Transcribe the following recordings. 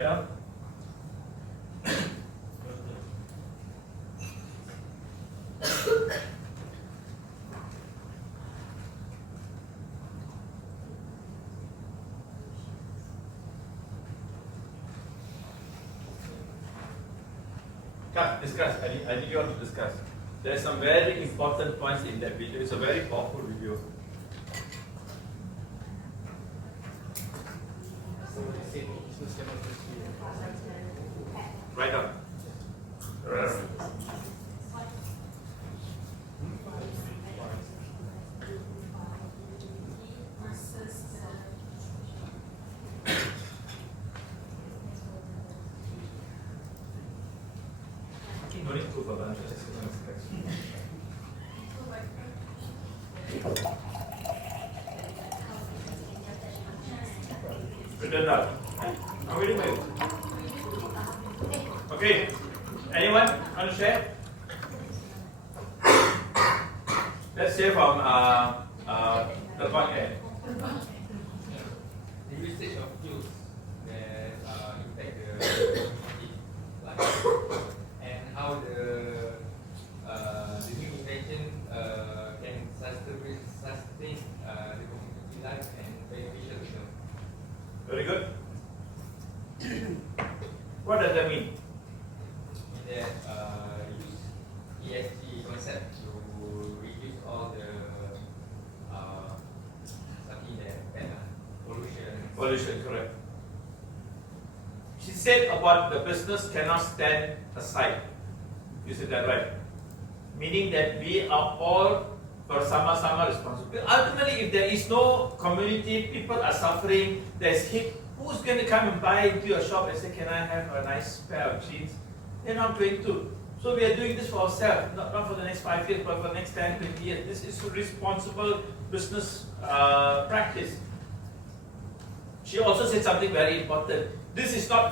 Yeah. Come, discuss. I need you all to discuss. There are some very important points in that video. It's a very powerful video. Right on. No need to go for lunch. Just sit and discuss. Written down. I'm waiting for you. Okay. Anyone want to share? Let's hear from the point A. The usage of fuels that impact the life, and how the new invention can sustain the community life and beneficial to them. Very good. What does that mean? That use ESG concept to reduce all the something that pollution. Pollution, correct. She said about the business cannot stand aside. You said that right. Meaning that we are all bersama-sama responsible. Ultimately, if there is no community, people are suffering, there's heat, who's going to come and buy into your shop and say, can I have a nice pair of jeans? They're not going to. So we are doing this for ourselves, not for the next 5 years, but for the next 10, 20 years. This is a responsible business practice. She also said something very important. This is not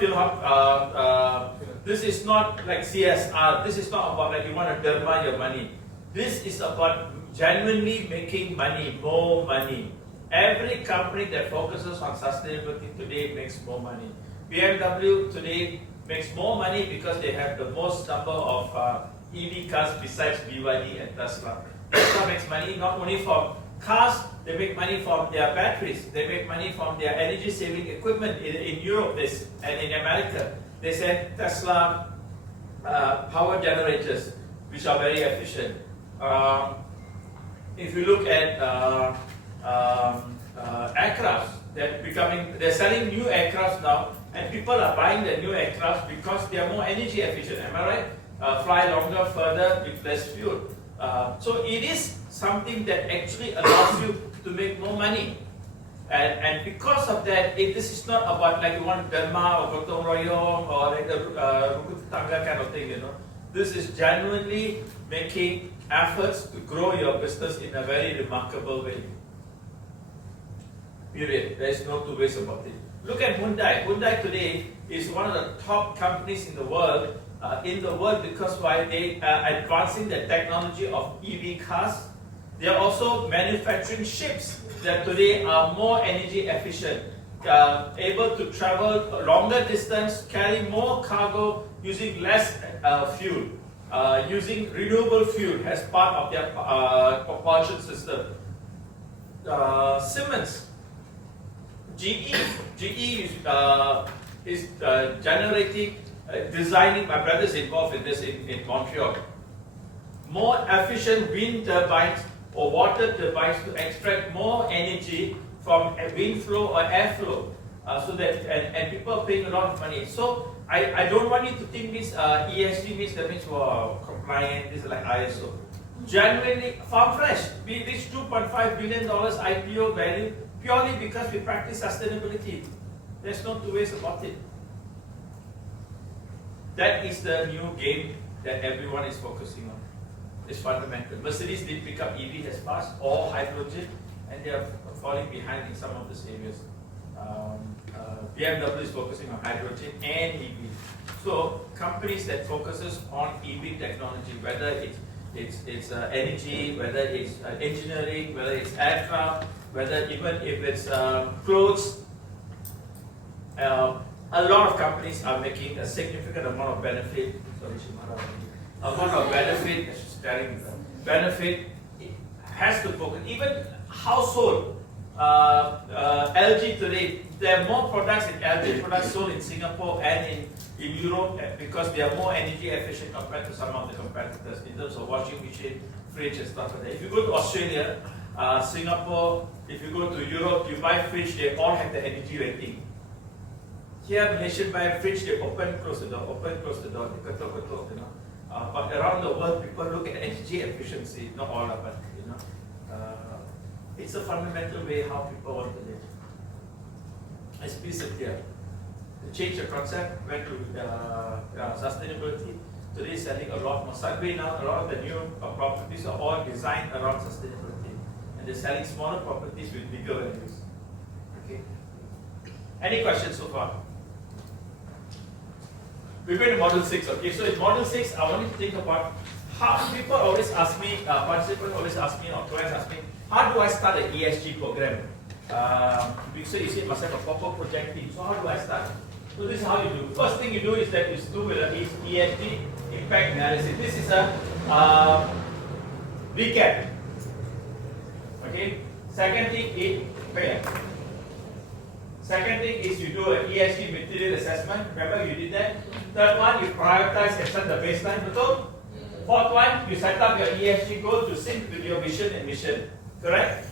this is not like CSR. This is not about like you want to derma your money. This is about genuinely making money, more money. Every company that focuses on sustainability today makes more money. BMW today makes more money because they have the most number of EV cars besides BYD and Tesla. Tesla makes money not only from cars, they make money from their batteries, they make money from their energy saving equipment in Europe and in America. They send Tesla power generators, which are very efficient. If you look at aircrafts, they're selling new aircrafts now, and people are buying the new aircrafts because they are more energy efficient. Am I right? Fly longer, further with less fuel. So it is something that actually allows you to make more money. And because of that, this is not about like you want derma or gotong royong or like the rukut tangga kind of thing, you know. This is genuinely making efforts to grow your business in a very remarkable way. Period. There is no two ways about it. Look at Hyundai. Hyundai today is one of the top companies in the world because why they are advancing the technology of EV cars. They are also manufacturing ships that today are more energy efficient, able to travel a longer distance, carry more cargo using less fuel, using renewable fuel as part of their propulsion system. Siemens, GE is generating, designing. My brother is involved in this in Montreal. More efficient wind turbines or water turbines to extract more energy from a wind flow or airflow, so that and people are paying a lot of money. So I don't want you to think this ESG means that means compliant. This is like ISO. Genuinely, Farm Fresh, we reached $2.5 billion IPO value purely because we practice sustainability. There's no two ways about it. That is the new game that everyone is focusing on. It's fundamental. Mercedes didn't pick up EV as fast or hydrogen, and they are falling behind in some of these areas. BMW is focusing on hydrogen and EV. So companies that focuses on EV technology, whether it's energy, whether it's engineering, whether it's aircraft, whether even if it's clothes, a lot of companies are making a significant amount of benefit. Sorry, Shimara. Amount of benefit, benefit has to focus. Even household, LG today, there are more products in LG products sold in Singapore and in Europe because they are more energy efficient compared to some of the competitors in terms of washing machine, fridge and stuff like that. If you go to Australia, Singapore, if you go to Europe, you buy fridge, they all have the energy rating. Here, Malaysian buy a fridge, they open, close the door, open, close the door, they ketuk, you know. But around the world, people look at energy efficiency, not all of it, you know. It's a fundamental way how people want to live. Let's be sincere. To change the concept, went to sustainability. Today, selling a lot more. Suddenly now, a lot of the new properties are all designed around sustainability, and they're selling smaller properties with bigger values. Okay. Any questions so far? We're going to Model 6, okay? So in Model 6, I want you to think about how people always ask me, participants always ask me, or clients ask me, how do I start an ESG program? So you see, it must have a proper project team. So how do I start? So this is how you do. First thing you do is that you do with an ESG impact analysis. This is a recap. Okay? Second thing is you do an ESG material assessment. Remember you did that? Third one, you prioritize and set the baseline. Betul? Fourth one, you set up your ESG goal to sync with your vision and mission. Correct?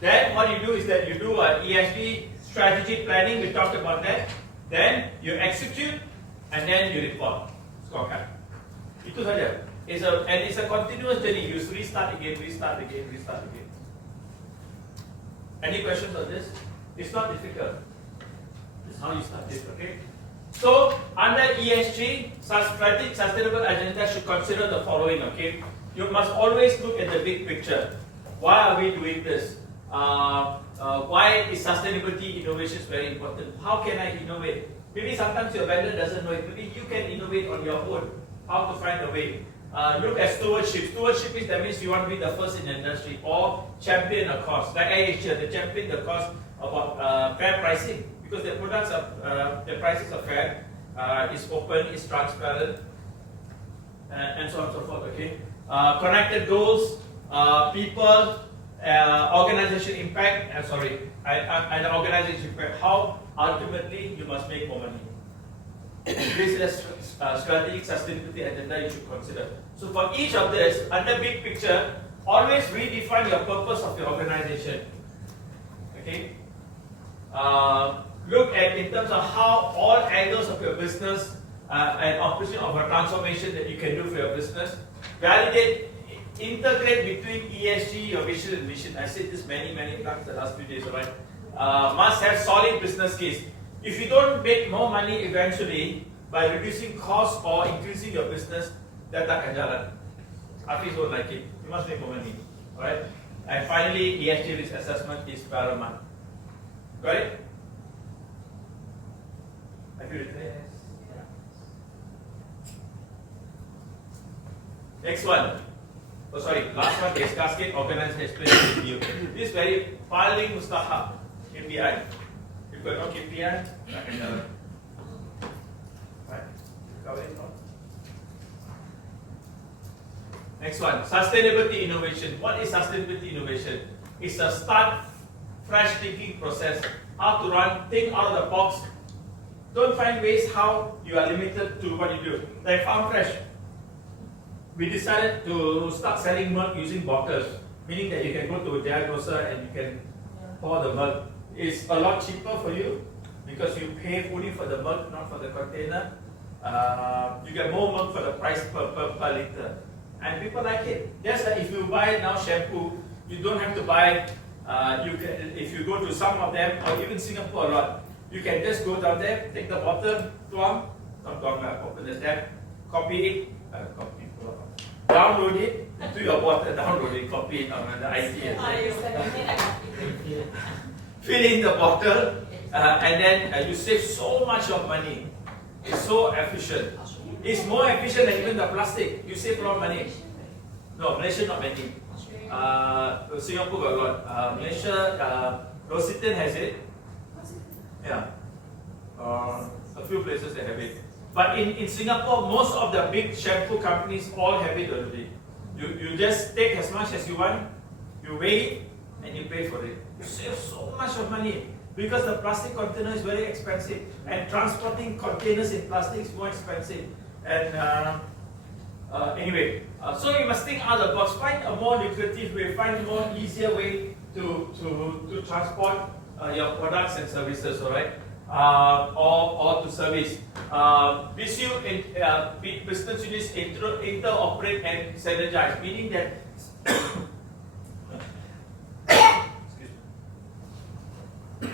Then what you do is that you do an ESG strategy planning. We talked about that. Then you execute and then you report. Scorecard. Itu saja. It's a continuous journey. You restart again. Any questions on this? It's not difficult. It's how you start it, okay? So, under ESG, strategic sustainable agenda should consider the following, okay? You must always look at the big picture. Why are we doing this? Why is sustainability innovation very important? How can I innovate? Maybe sometimes your vendor doesn't know it. Maybe you can innovate on your own. How to find a way? Look at stewardship. Stewardship is that means you want to be the first in the industry or champion a cause. Like Asia, they champion the cause about fair pricing because their products are their prices are fair, it's open, it's transparent, and so on and so forth. Okay, connected goals, people, organization impact. And organization impact. How ultimately you must make more money. This is a strategic sustainability agenda you should consider. So for each of this, under big picture, always redefine your purpose of your organization. Okay. Look at in terms of how all angles of your business and operation of a transformation that you can do for your business. Validate, integrate between ESG, your vision and mission. I said this many times the last few days, right? Must have solid business case. If you don't make more money eventually by reducing costs or increasing your business, that akan jalan. Hafiz won't like it. You must make more money, alright? And finally, ESG risk assessment is paramount. Got it? Have you written it? Yeah. Next one. Oh, sorry. Last one is cascade, organize, explain, review. This is very paling mustahab. KPI. If you got no KPI, tak akan jalan. Right? Cover it all. Next one. Sustainability innovation. What is sustainability innovation? It's a start fresh thinking process. How to run, think out of the box. Don't find ways how you are limited to what you do. Like Farm Fresh. We decided to start selling milk using bottles, meaning that you can go to a grocer and you can pour the milk. It's a lot cheaper for you because you pay fully for the milk, not for the container. You get more milk for the price per liter. And people like it. Just like if you buy now shampoo, you don't have to buy. If you go to some of them, or even Singapore a lot, you can just go down there, take the bottle, open the tap, copy it, download it to your bottle, download it, copy it on the IT. Fill in the bottle, and then you save so much of money. It's so efficient. It's more efficient than even the plastic. You save a lot of money. No, Malaysia not many. Singapore got a lot. Malaysia, Rositan has it. Yeah. A few places they have it. But in Singapore, most of the big shampoo companies all have it already. You just take as much as you want, you weigh it, and you pay for it. You save so much of money because the plastic container is very expensive, and transporting containers in plastic is more expensive. And anyway, so you must think out of the box. Find a more lucrative way, find a more easier way to transport your products and services, all right? Or to service. Business units interoperate and synergize, meaning that excuse me.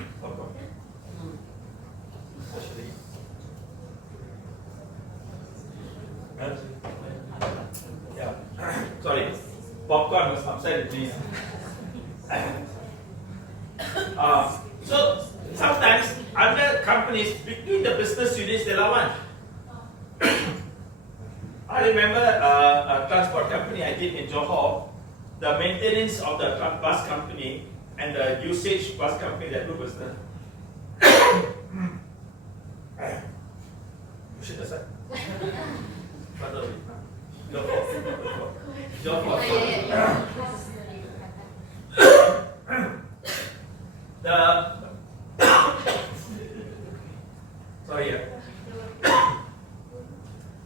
Yeah. Sorry. Popcorn was upside the trees. So sometimes other companies between the business units they lawan. I remember a transport company I did in Johor. The maintenance of the bus company and the usage bus company that do business. Push it aside. Johor.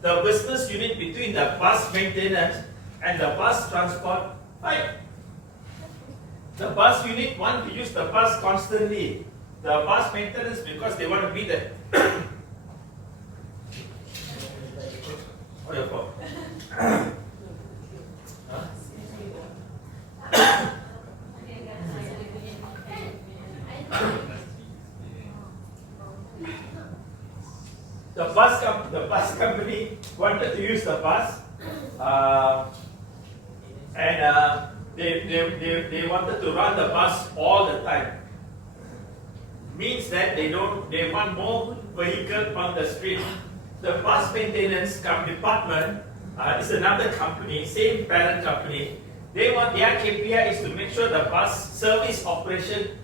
The business unit between the bus maintenance and the bus transport fight. The bus unit want to use the bus constantly. The bus maintenance because they want to be there. What your fault? The bus company wanted to use the bus, and they wanted to run the bus all the time. Means that they want more vehicle on the street. The bus maintenance department is another company, same parent company. Their KPI is to make sure the bus service operation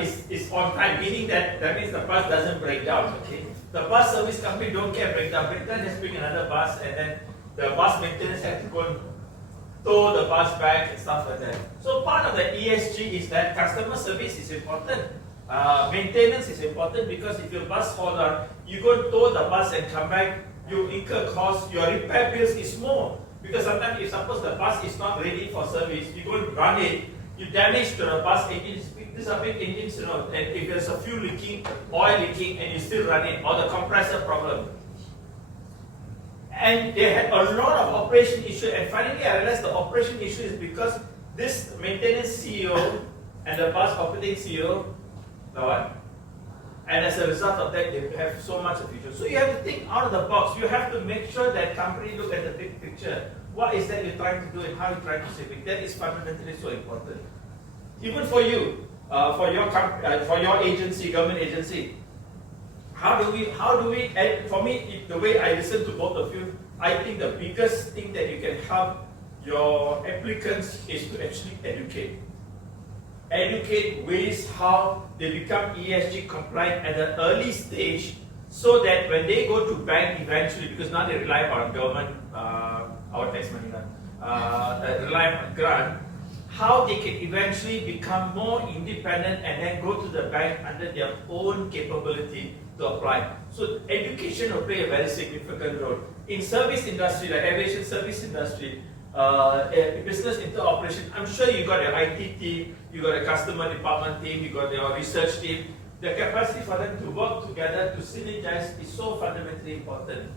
is on time, meaning that means the bus doesn't break down. Okay, the bus service company don't care breakdown. Breakdown, just bring another bus, and then the bus maintenance has to go and tow the bus back and stuff like that. So part of the ESG is that customer service is important. Maintenance is important because if your bus falls down, you go and tow the bus and come back, you incur costs, your repair bills is more. Because sometimes if suppose the bus is not ready for service, you go and run it, you damage to the bus engine. These are big engines, and if there's a fuel leaking, oil leaking, and you still run it, or the compressor problem. And they had a lot of operation issue, and finally I realized the operation issue is because this maintenance CEO and the bus operating CEO, the one. And as a result of that, they have so much of issue. So you have to think out of the box. You have to make sure that company look at the big picture. What is that you're trying to do and how you're trying to save it? That is fundamentally so important. Even for you, for your agency, government agency. How do we? And for me, the way I listen to both of you, I think the biggest thing that you can help your applicants is to actually educate. Educate ways how they become ESG compliant at an early stage, so that when they go to bank eventually, because now they rely on government, our tax money, rely on grant, how they can eventually become more independent and then go to the bank under their own capability to apply. So education will play a very significant role. In service industry, like aviation service industry, business interoperation, I'm sure you got your IT team, you got a customer department team, you got your research team. The capacity for them to work together, to synergize is so fundamentally important.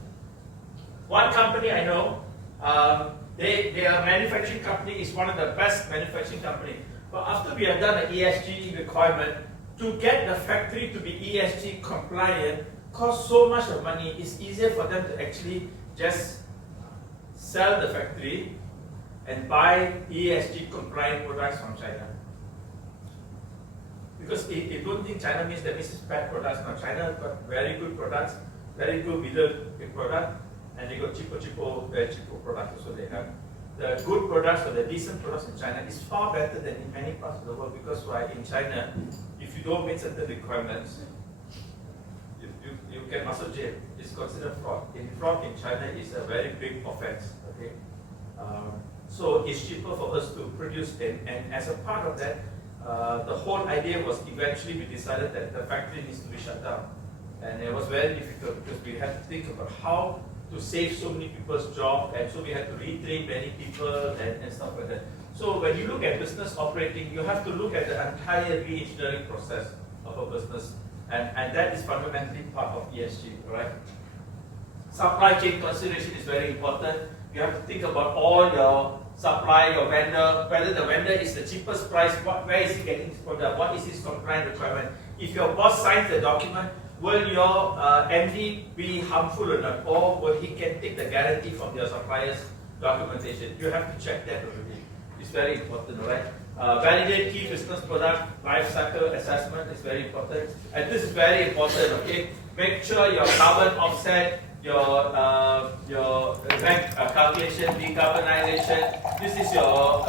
One company I know, their manufacturing company is one of the best manufacturing company. But after we have done an ESG requirement, to get the factory to be ESG compliant costs so much of money, it's easier for them to actually just sell the factory and buy ESG compliant products from China. Because they don't think China means that this is bad products. Now China got very good products, very good middle product, and they got cheaper, very cheaper products. So they have the good products or the decent products in China is far better than in many parts of the world, because in China, if you don't meet certain requirements, you can muscle jail. It's considered fraud. Fraud in China is a very big offense. Okay, so it's cheaper for us to produce, and as a part of that, the whole idea was eventually we decided that the factory needs to be shut down, and it was very difficult because we had to think about how to save so many people's jobs, and so we had to retrain many people and stuff like that. So when you look at business operating, you have to look at the entire re-engineering process of a business, and that is fundamentally part of ESG, right? Supply chain consideration is very important. You have to think about all your supply, your vendor, whether the vendor is the cheapest price, where is he getting his product, what is his compliant requirement. If your boss signs the document, will your MD be harmful or not, or will he can take the guarantee from your supplier's documentation? You have to check that already. It's very important, right? Validate key business product life cycle assessment is very important, and this is very important. Okay, make sure your carbon offset, your rank calculation, decarbonization. This is your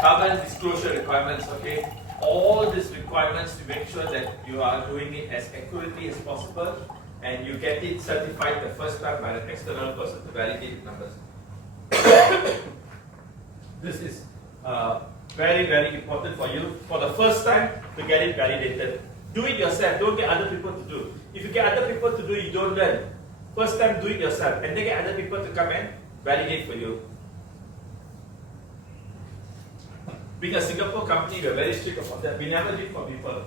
carbon disclosure requirements. Okay, all these requirements to make sure that you are doing it as accurately as possible, and you get it certified the first time by an external person to validate the numbers. This is very, very important for you for the first time to get it validated. Do it yourself, don't get other people to do. If you get other people to do, you don't learn. First time, do it yourself, and then get other people to come and validate for you. Being a Singapore company, we're very strict about that. We never live for people.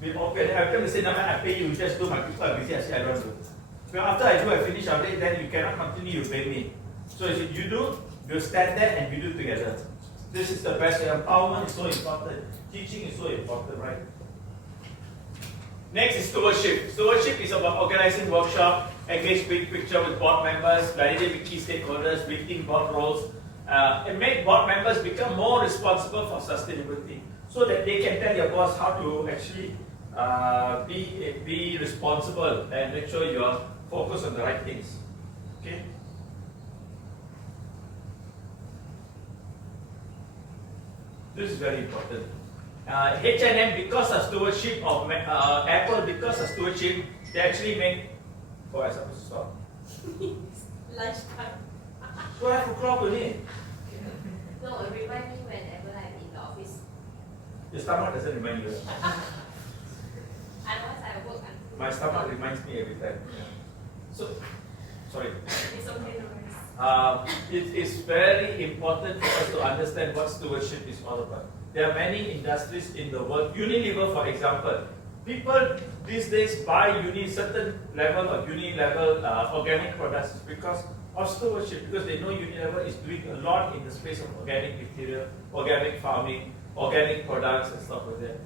We open, I come to say, I pay you, just do, my people are busy, I say, I don't do. Well, after I do, I finish our day, then you cannot continue, you pay me. So if you do, you stand there and we do together. This is the best. Empowerment is so important. Teaching is so important, right? Next is stewardship. Stewardship is about organizing workshop, engage big picture with board members, validate with key stakeholders, meeting board roles, and make board members become more responsible for sustainability, so that they can tell your boss how to actually be responsible and make sure you are focused on the right things. Okay. This is very important. H&M, because of stewardship of Apple, because of stewardship, they actually make. Oh, I'm supposed to stop. Lunchtime. 12 o'clock only. No, it reminds me whenever I'm in the office. Your stomach doesn't remind you. Unless I work until. My stomach reminds me every time. So, sorry. It's okay, no worries. It is very important for us to understand what stewardship is all about. There are many industries in the world. Unilever, for example, people these days buy certain level of Unilever organic products because of stewardship, because they know Unilever is doing a lot in the space of organic material, organic farming, organic products and stuff like that.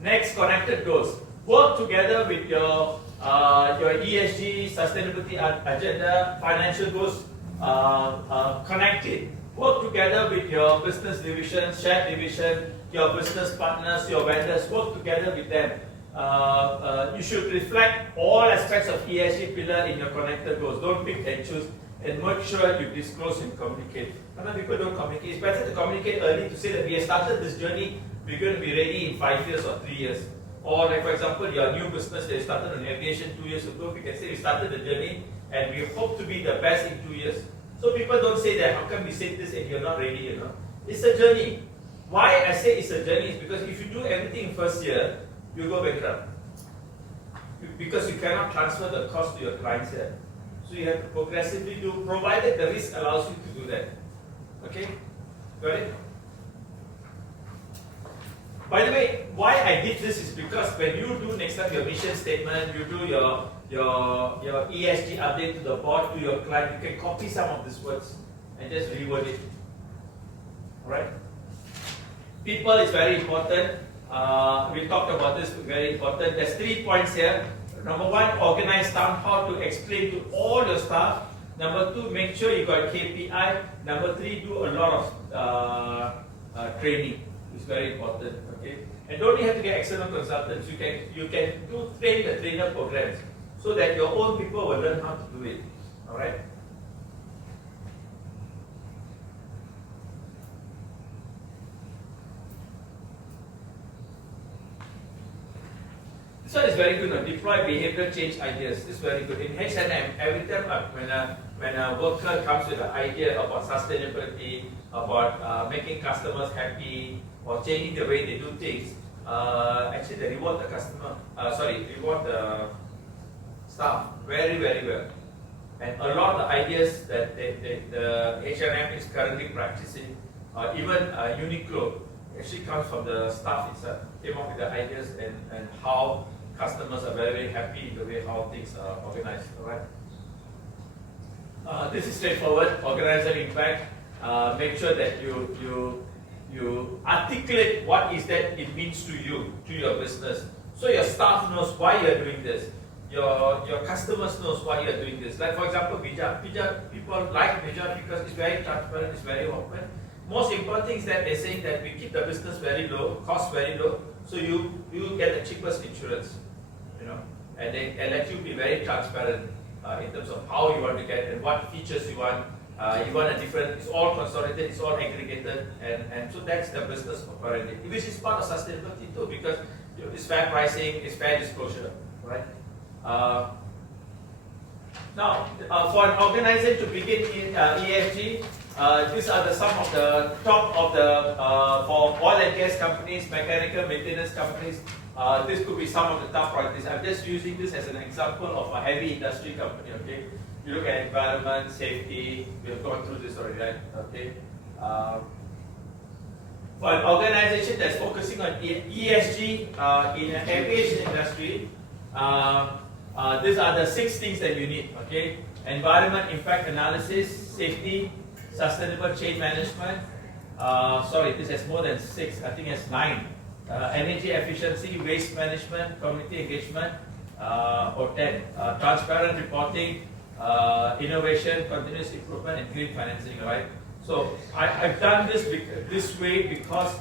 Next, connected goals. Work together with your ESG, sustainability agenda, financial goals, connected. Work together with your business division, shared division, your business partners, your vendors. Work together with them. You should reflect all aspects of ESG pillar in your connected goals. Don't pick and choose, and make sure you disclose and communicate. Sometimes people don't communicate. It's better to communicate early to say that we have started this journey. We're going to be ready in 5 years or 3 years. Or like for example, your new business that started in aviation 2 years ago, we can say we started the journey and we hope to be the best in 2 years. So people don't say that, how come we say this and you're not ready, you know. It's a journey. Why I say it's a journey is because if you do everything in first year, you go bankrupt. Because you cannot transfer the cost to your clients here. So you have to progressively do, provided the risk allows you to do that. Okay? Got it? By the way, why I did this is because when you do next time your mission statement, you do your ESG update to the board, to your client, you can copy some of these words and just reword it. Alright? People is very important. We talked about this, very important. There's 3 points here. Number 1, organize town hall to explain to all your staff. Number 2, make sure you got KPI. Number 3, do a lot of training. It's very important. Okay, and don't you have to get external consultants. You can do train the trainer programs so that your own people will learn how to do it. All right. So it's very good. Deploy behavioral change ideas. It's very good. In H&M, every time when a worker comes with an idea about sustainability, about making customers happy, or changing the way they do things, actually they reward the customer. Reward the staff very, very well. And a lot of the ideas that the H&M is currently practicing, even Uniqlo, actually comes from the staff itself. Came up with the ideas and how customers are very, very happy in the way how things are organized. All right. This is straightforward. Organizer impact. Make sure that you articulate what is that it means to you, to your business, so your staff knows why you are doing this. Your customers knows why you are doing this. Like for example, Bija. People like Bija because it's very transparent, it's very open. Most important thing is that they're saying that we keep the business very low, cost very low, so you get the cheapest insurance, and they let you be very transparent in terms of how you want to get and what features you want. You want a different, it's all consolidated, it's all aggregated, and so that's the business operating, which is part of sustainability too, because it's fair pricing, it's fair disclosure, right? Now, for an organization to begin in ESG, these are some of the top of the, for oil and gas companies, mechanical maintenance companies, this could be some of the top priorities. I'm just using this as an example of a heavy industry company, okay? You look at environment, safety, we have gone through this already, right? Okay. For an organization that's focusing on ESG in an aviation industry, these are the 6 things that you need, okay? Environment impact analysis, safety, sustainable change management. This has more than 6, I think it's 9. Energy efficiency, waste management, community engagement, or 10. Transparent reporting, innovation, continuous improvement, and green financing, right? So I've done this way because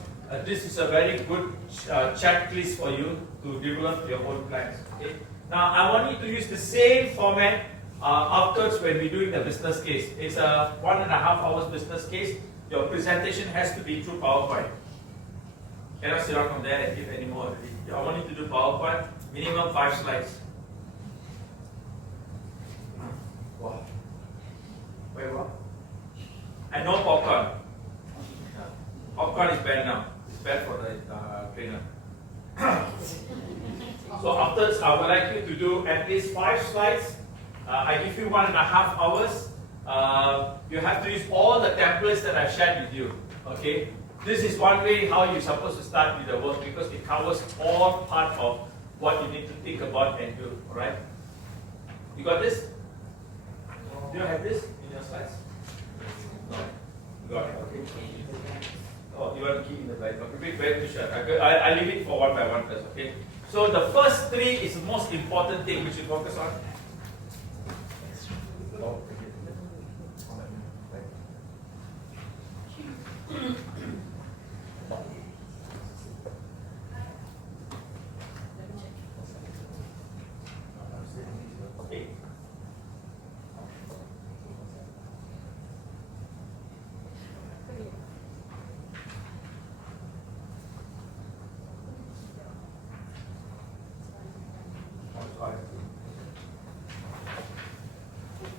this is a very good checklist for you to develop your own plans. Okay? Now I want you to use the same format afterwards when we're doing the business case. It's a 1.5 hours business case. Your presentation has to be through PowerPoint. Cannot sit down from there and give any more. I want you to do PowerPoint, minimum 5 slides. Wow. Wait, what? And no popcorn. Popcorn is banned now. It's bad for the trainer. So afterwards, I would like you to do at least 5 slides. I give you 1.5 hours. You have to use all the templates that I've shared with you. Okay. This is one way how you're supposed to start with the work because it covers all part of what you need to think about and do. All right. You got this? Do you have this in your slides? No. You got it. Okay. Oh, you want to keep in the slide? Okay. Be very sure. I leave it for one by one first. Okay. So the first 3 is the most important thing which you focus on. Oh, okay.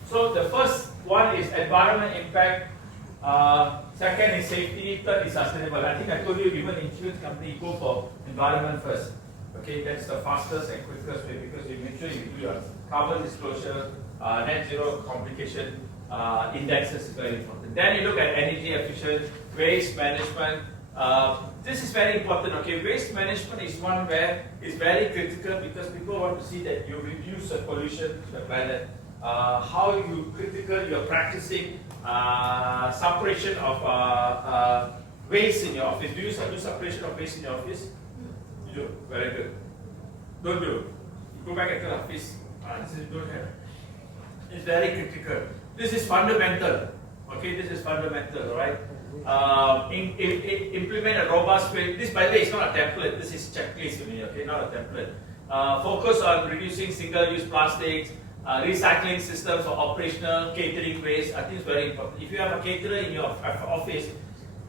So the first one is environment impact, second is safety, third is sustainable. I think I told you even insurance company go for environment first. Okay, that's the fastest and quickest way because you make sure you do your carbon disclosure, net zero complication indexes is very important. Then you look at energy efficient, waste management. This is very important. Okay, waste management is one where it's very critical because people want to see that you reduce the pollution to the planet. How you're practicing separation of waste in your office. Do you do separation of waste in your office? You do. Very good. Don't do. Go back to the office. Don't have. It's very critical. This is fundamental. Okay, this is fundamental, right? Implement a robust way. This, by the way, is not a template. This is checklist to me. Okay, not a template. Focus on reducing single-use plastics. Recycling systems for operational catering waste, I think it's very important. If you have a caterer in your office,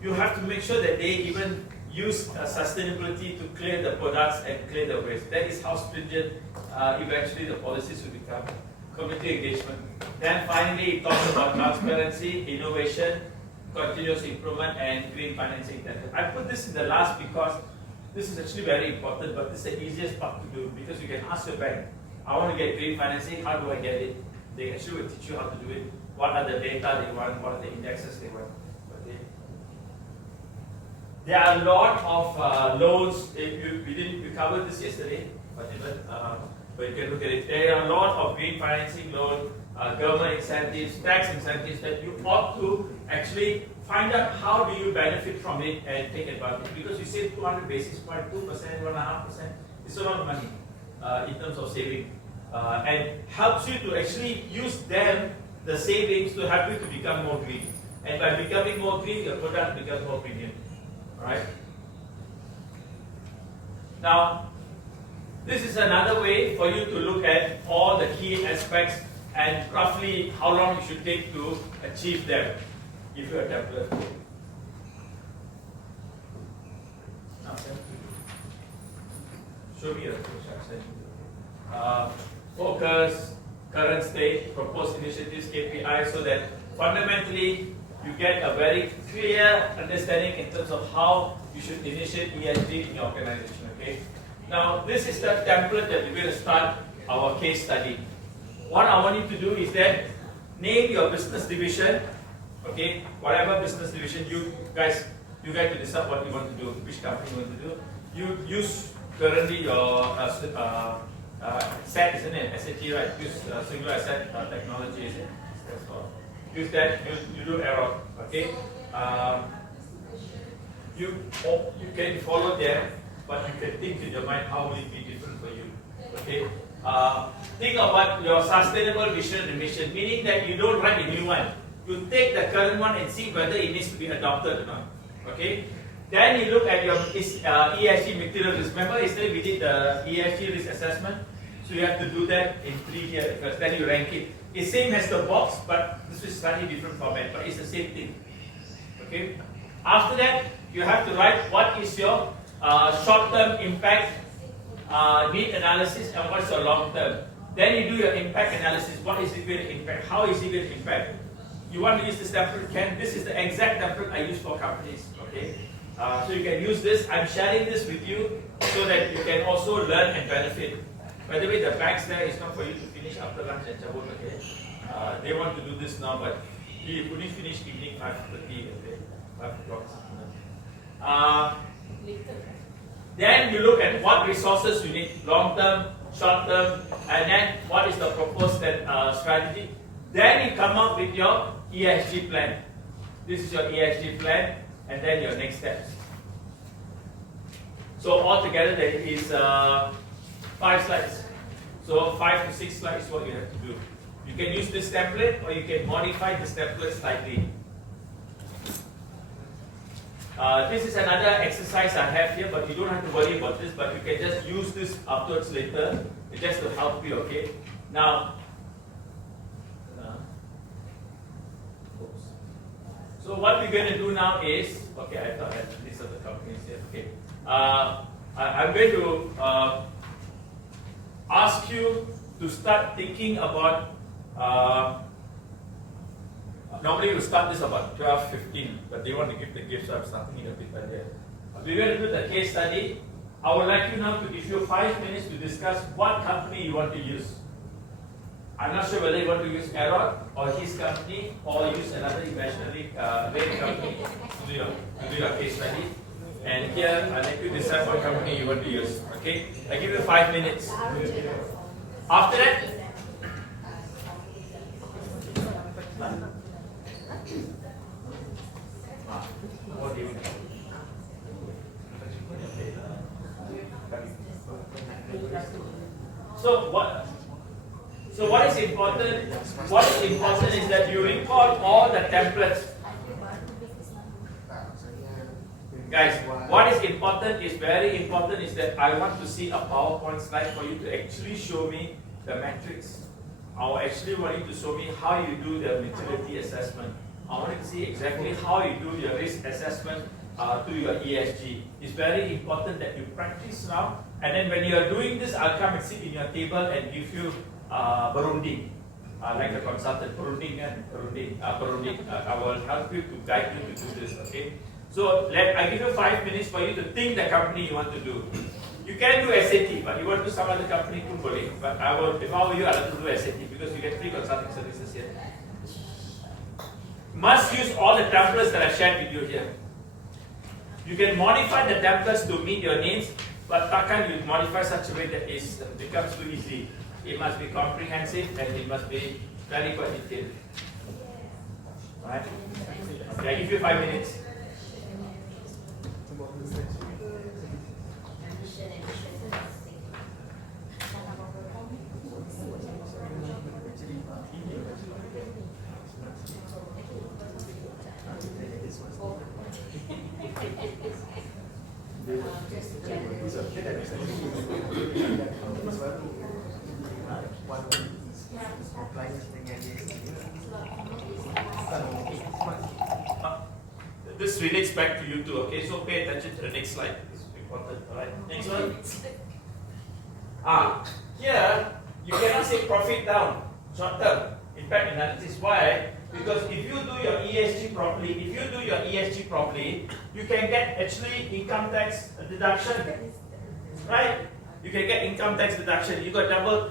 you have to make sure that they even use sustainability to clear the products and clear the waste. That is how stringent eventually the policies will become. Community engagement. Then finally, it talks about transparency, innovation, continuous improvement, and green financing. I put this in the last because this is actually very important, but this is the easiest part to do because you can ask your bank, I want to get green financing, how do I get it? They actually will teach you how to do it. What are the data they want? What are the indexes they want? Okay. There are a lot of loans. We covered this yesterday, but you can look at it. There are a lot of green financing loan, government incentives, tax incentives that you ought to actually find out how do you benefit from it and take advantage. Because you save 200 basis points, 2%, 1.5%, it's a lot of money in terms of saving. And helps you to actually use them, the savings, to help you to become more green. And by becoming more green, your product becomes more premium. Alright? Now, this is another way for you to look at all the key aspects and roughly how long you should take to achieve them. Give you a template. Now, show me a focus, current state, proposed initiatives, KPI, so that fundamentally you get a very clear understanding in terms of how you should initiate ESG in your organization. Okay. Now, this is the template that we're going to start our case study. What I want you to do is that name your business division. Okay, whatever business division you guys to decide what you want to do, which company you want to do. You use currently your SAT, isn't it? SAT, right? Use single asset technology, is it? Use that. You do error. Okay. You can follow them, but you can think in your mind how will it be different for you. Okay. Think about your sustainable vision and mission, meaning that you don't write a new one. You take the current one and see whether it needs to be adopted or not. Okay? Then you look at your ESG material risk. Remember yesterday we did the ESG risk assessment? So you have to do that in 3 here first. Then you rank it. It's same as the box, but this is slightly different format, but it's the same thing. Okay? After that, you have to write what is your short-term impact need analysis and what's your long-term. Then you do your impact analysis. What is it going to impact? How is it going to impact? You want to use this template? This is the exact template I use for companies. Okay, so you can use this. I'm sharing this with you so that you can also learn and benefit. By the way, the bags there is not for you to finish after lunch and chabut. Okay, they want to do this now, but you couldn't finish evening 5:30. Okay, 5 o'clock. Then you look at what resources you need, long term, short term, and then what is the proposed strategy. Then you come up with your ESG plan. This is your ESG plan, and then your next steps. So altogether there is 5 slides. So 5 to 6 slides is what you have to do. You can use this template or you can modify this template slightly. This is another exercise I have here, but you don't have to worry about this, but you can just use this afterwards later, just to help you, okay? Now, so what we're going to do now is, okay, I thought that these are the companies here, okay. I'm going to ask you to start thinking about, normally you start this about 12:15, but they want to give the gift, so I'm starting it a bit earlier. We're going to do the case study. I would like you now to give you 5 minutes to discuss what company you want to use. I'm not sure whether you want to use Aaron or his company or use another imaginary company to do your case study. And here, I'd like you to decide what company you want to use. Okay? I give you 5 minutes. After that, what do you think? So what is important? What is important is that you record all the templates. Guys, what is important is very important is that I want to see a PowerPoint slide for you to actually show me the metrics. I actually want you to show me how you do the maturity assessment. I want to see exactly how you do your risk assessment to your ESG. It's very important that you practice now, and then when you are doing this, I'll come and sit in your table and give you berunding. Like a consultant, berunding and berunding. I will help you to guide you to do this, okay? So I give you 5 minutes for you to think the company you want to do. You can do SAT, but you want to do some other company pun boleh. But I will, if I were you, I will do SAT because you get free consulting services here. Must use all the templates that I shared with you here. You can modify the templates to meet your needs, but takkan you modify such a way that it becomes too easy. It must be comprehensive and it must be very quite detailed. Right? Okay, I give you 5 minutes. This relates back to you too, okay? So pay attention to the next slide. It's important, alright? Next one. Here, you cannot say profit down, short term. Impact analysis. Why? Because if you do your ESG properly, you can get actually income tax deduction, right? You can get income tax deduction. You got double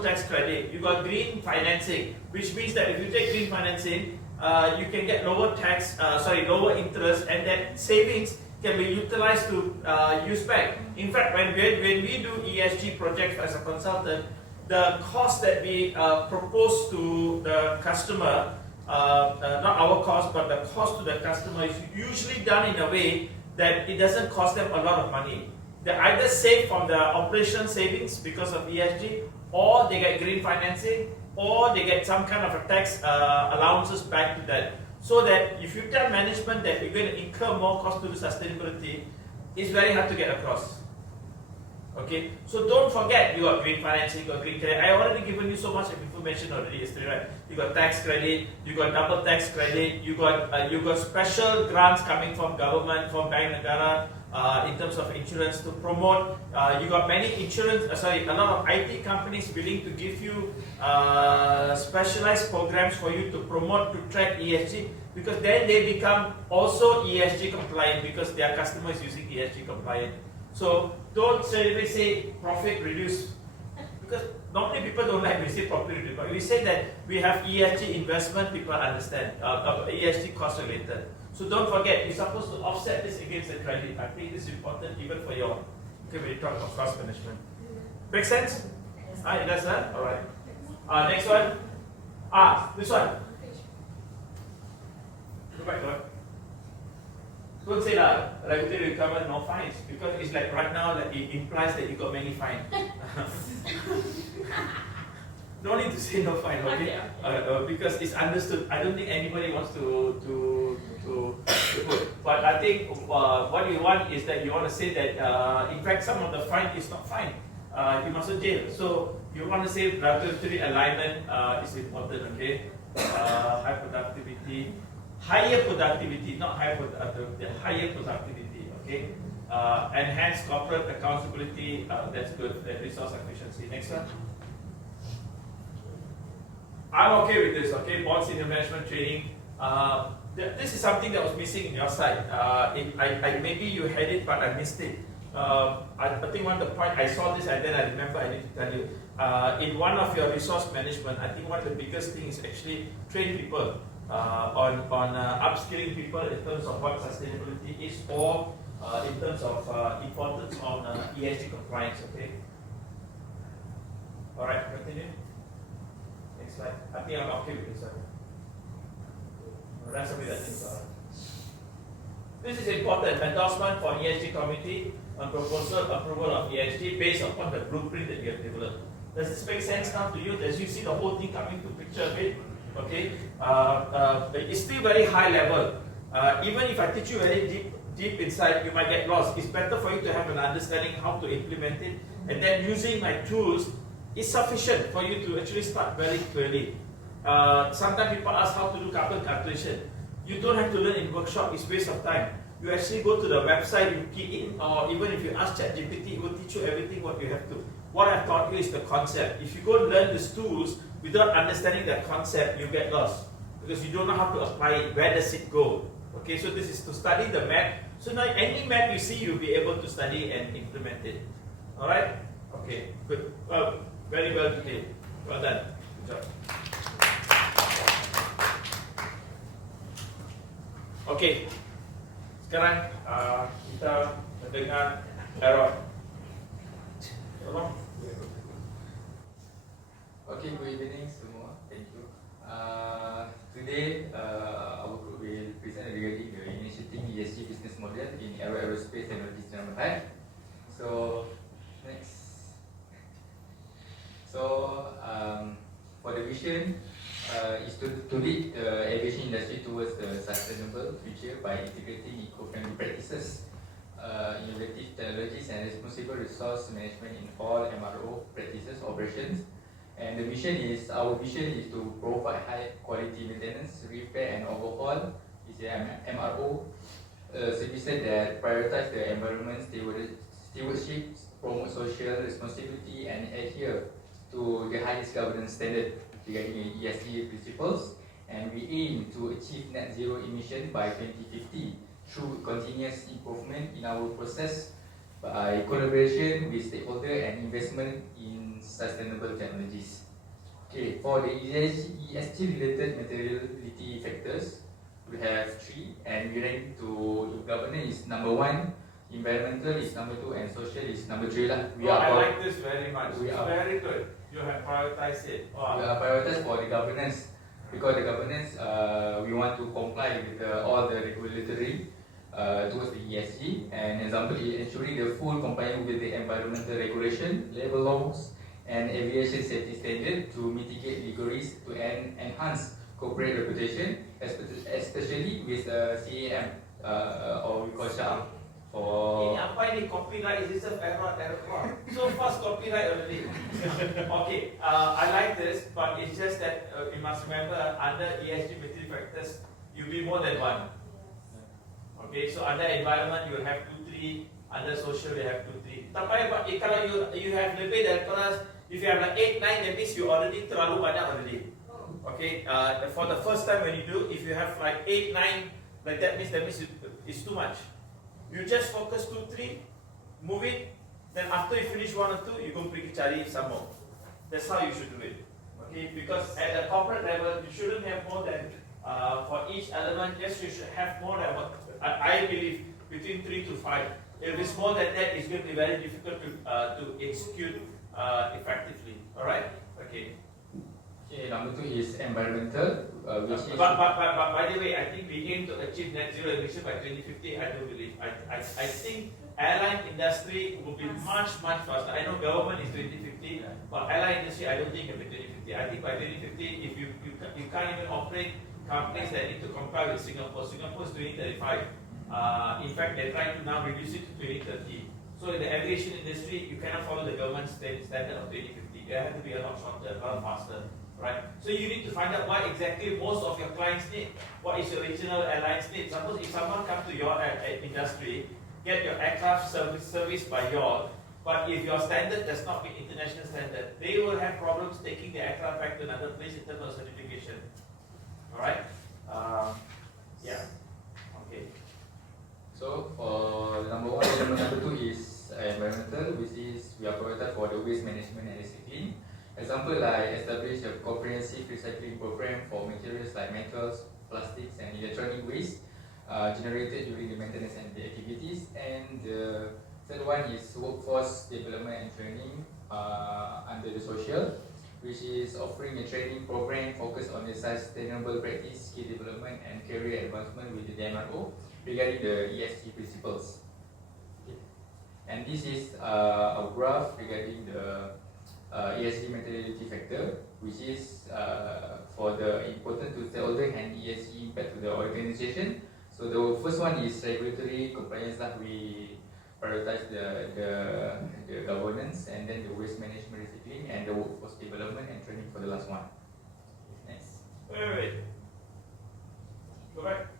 tax credit. You got green financing, which means that if you take green financing, you can get lower interest, and that savings can be utilized to use back. In fact, when we do ESG projects as a consultant, the cost that we propose to the customer, not our cost, but the cost to the customer is usually done in a way that it doesn't cost them a lot of money. They either save from the operation savings because of ESG, or they get green financing, or they get some kind of a tax allowances back to that. So that if you tell management that you're going to incur more cost to the sustainability, it's very hard to get across. Okay, so don't forget you got green financing, you got green credit. I already given you so much information already yesterday, right? You got tax credit, you got double tax credit, you got special grants coming from government, from Bank Negara, in terms of insurance to promote. You got many a lot of IT companies willing to give you specialized programs for you to promote, to track ESG, because then they become also ESG compliant because their customers using ESG compliant. So don't say profit reduce, because normally people don't like we say profit reduce, but we say that we have ESG investment, people understand, ESG cost related. So don't forget, you're supposed to offset this against the credit. I think this is important even for your, when you talk about cost management. Make sense? It does, huh? Alright. Next one. This one. Go back, don't say that regulatory requirement no fines, because it's like right now that it implies that you got many fines. No need to say no fine, okay? Because it's understood. I don't think anybody wants to put. But I think what you want is that you want to say that in fact some of the fine is not fine. You must jail. So you want to say regulatory alignment is important, okay? High productivity. Higher productivity, not higher productivity, higher productivity, okay? Enhanced corporate accountability, that's good. Resource efficiency. Next one. I'm okay with this, okay? Board senior management training. This is something that was missing in your side. Maybe you had it, but I missed it. I think one of the points, I saw this and then I remember I need to tell you. In one of your resource management, I think one of the biggest things is actually train people. On upskilling people in terms of what sustainability is, or in terms of importance on ESG compliance, okay? Alright, continue. Next slide. I think I'm okay with this one. Rest of it, I think. This is important. Endorsement for ESG committee on proposal approval of ESG based upon the blueprint that you have developed. Does this make sense now to you? Does you see the whole thing coming to picture a bit? Okay, it's still very high level. Even if I teach you very deep inside, you might get lost. It's better for you to have an understanding how to implement it, and then using my tools is sufficient for you to actually start very clearly. Sometimes people ask how to do carbon calculation. You don't have to learn in workshop, it's waste of time. You actually go to the website, you key in, or even if you ask ChatGPT, it will teach you everything what you have to. What I've taught you is the concept. If you go learn these tools without understanding that concept, you get lost because you don't know how to apply it. Where does it go? Okay, so this is to study the map. So now any map you see, you'll be able to study and implement it. All right? Okay, good. Well, very well today. Well done. Good job. Okay. Sekarang kita mendengar Aaron. Tolong. Okay, good evening semua. Thank you. Today, our group will present regarding the initiating ESG business model in aerospace and logistics number 5. So, next. So, for the vision is to lead the aviation industry towards the sustainable future by integrating eco-friendly practices, innovative technologies, and responsible resource management in all MRO practices operations. And the mission is, our vision is to provide high quality maintenance, repair and overhaul. It's an MRO services that prioritize the environment stewardship, promote social responsibility and adhere to the highest governance standard regarding ESG principles. And we aim to achieve net zero emission by 2050 through continuous improvement in our process by collaboration with stakeholders and investment in sustainable technologies. Okay, for the ESG related materiality factors, we have 3, and we rank to governance is number 1, environmental is number 2, and social is number 3 lah. I like this very much. It's very good. You have prioritized it. Wow. We are prioritized for the governance because the governance we want to comply with all the regulatory towards the ESG. And example, ensuring the full compliance with the environmental regulation, labor laws, and aviation safety standard to mitigate legal risk to enhance corporate reputation, especially with CAM or we call SHAM. Ini apa ini copyright? Is this a error? So fast copyright already. Okay, I like this, but it's just that you must remember under ESG material factors, you be more than 1. Okay, so under environment you have 2, 3. Under social you have 2, 3. Tapi kalau you have lebih daripada, if you have like 8, 9, that means you already terlalu banyak already. Okay, for the first time when you do, if you have like 8, 9, like that means it's too much. You just focus 2, 3, move it. Then after you finish 1 or 2, you go pergi cari some more. That's how you should do it. Okay, because at the corporate level, you shouldn't have more than for each element. Yes, you should have more than what I believe between 3 to 5. If it's more than that, it's going to be very difficult to execute effectively. All right? Okay. Okay, number 2 is environmental, which is. But by the way, I think we aim to achieve net zero emission by 2050. I don't believe. I think airline industry will be much faster. I know government is 2050, but airline industry I don't think can be 2050. I think by 2050, if you can't even operate companies that need to comply with Singapore. Singapore is 2035. In fact, they're trying to now reduce it to 2030. So in the aviation industry, you cannot follow the government standard of 2050. They have to be a lot shorter, a lot faster. Right? So you need to find out what exactly most of your clients need. What is your regional airlines need? Suppose if someone comes to your industry, get your aircraft serviced by your, but if your standard does not meet international standard, they will have problems taking the aircraft back to another place in terms of certification. Alright? Yeah. Okay. So for number 1, number 2 is environmental, which is we are prioritized for the waste management and recycling. Example like establish a comprehensive recycling program for materials like metals, plastics and electronic waste generated during the maintenance and the activities. And the third one is workforce development and training under the social, which is offering a training program focused on the sustainable practice, skill development and career advancement with the MRO regarding the ESG principles. Okay. And this is a graph regarding the ESG materiality factor, which is for the important to stakeholder and ESG impact to the organization. So the first one is regulatory compliance that we prioritize the governance, and then the waste management recycling, and the workforce development and training for the last one. Next. Wait. Correct.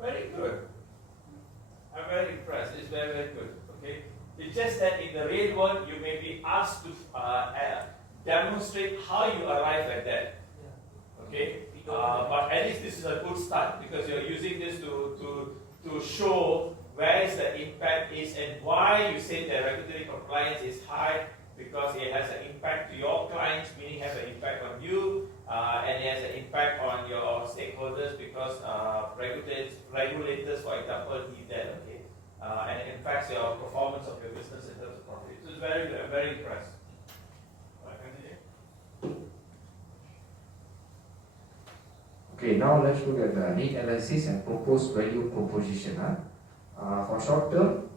Very good. very, very good. Okay, it's just that in the real world you may be asked to demonstrate how you arrive at that. Okay, but at least this is a good start because you're using this to show where is the impact is and why you say that regulatory compliance is high, because it has an impact to your clients, meaning has an impact on you, and it has an impact on your stakeholders because regulators, for example, need that. Okay, and it impacts your performance of your business in terms of profit. So it's very good. I'm very impressed. Okay, now let's look at the need analysis and proposed value proposition. For short term,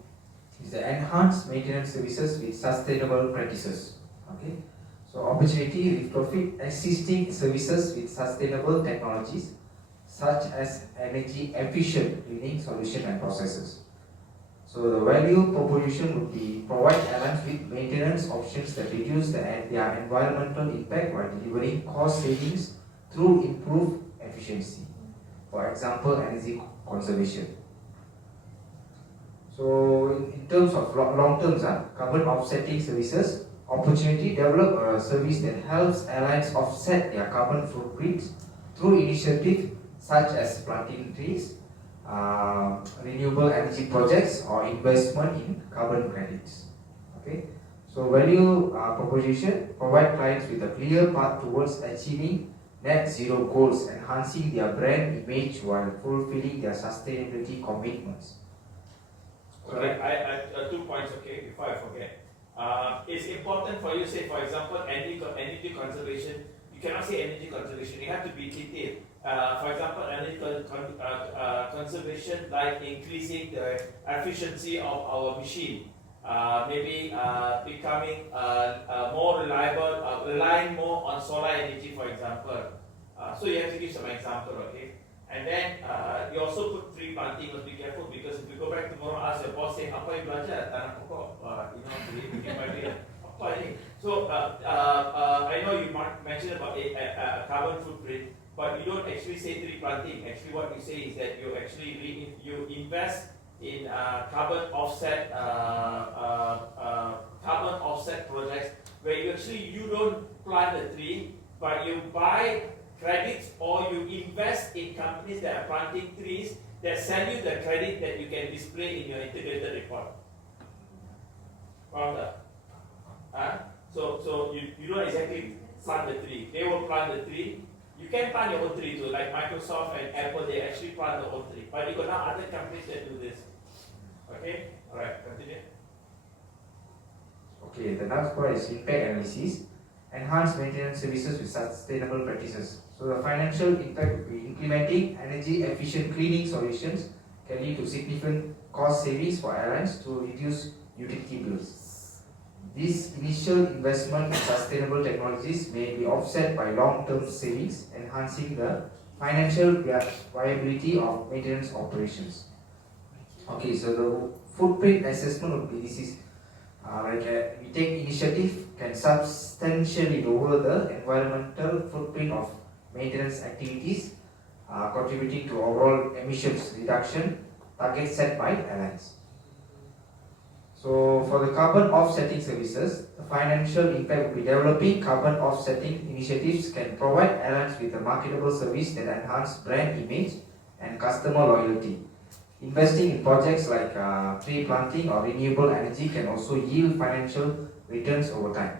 is the enhanced maintenance services with sustainable practices. Okay, so opportunity retrofit existing services with sustainable technologies such as energy efficient cleaning solution and processes. So the value proposition would be provide airlines with maintenance options that reduce their environmental impact while delivering cost savings through improved efficiency. For example, energy conservation. So in terms of long terms, carbon offsetting services, opportunity develop a service that helps airlines offset their carbon footprints through initiatives such as planting trees, renewable energy projects, or investment in carbon credits. Okay, so value proposition provide clients with a clear path towards achieving net zero goals, enhancing their brand image while fulfilling their sustainability commitments. Okay, I 2 points, okay, before I forget. It's important for you, say, for example, energy conservation. You cannot say energy conservation, you have to be detailed. For example, energy conservation, like increasing the efficiency of our machine, maybe becoming more reliable, relying more on solar energy, for example. So you have to give some example, okay? And then you also put tree planting. Must be careful because if you go back tomorrow, ask your boss saying, "Apa yang belajar tanam pokok?" Bikin balik. Apa ini? So I know you mentioned about a carbon footprint, but you don't actually say tree planting. Actually, what you say is that you actually you invest in carbon offset projects where you don't plant a tree, but you buy credits or you invest in companies that are planting trees that sell you the credit that you can display in your integrated report. So you don't exactly plant the tree. They will plant the tree. You can plant your own tree too, like Microsoft and Apple, they actually plant their own tree. But you got now other companies that do this. Okay? Alright, continue. Okay, the next part is impact analysis. Enhanced maintenance services with sustainable practices. So the financial impact will be implementing energy efficient cleaning solutions can lead to significant cost savings for airlines to reduce utility bills. This initial investment in sustainable technologies may be offset by long-term savings, enhancing the financial viability of maintenance operations. Okay, so the footprint assessment would be this is we take initiative can substantially lower the environmental footprint of maintenance activities, contributing to overall emissions reduction targets set by airlines. So for the carbon offsetting services, the financial impact will be developing carbon offsetting initiatives can provide airlines with a marketable service that enhance brand image and customer loyalty. Investing in projects like tree planting or renewable energy can also yield financial returns over time.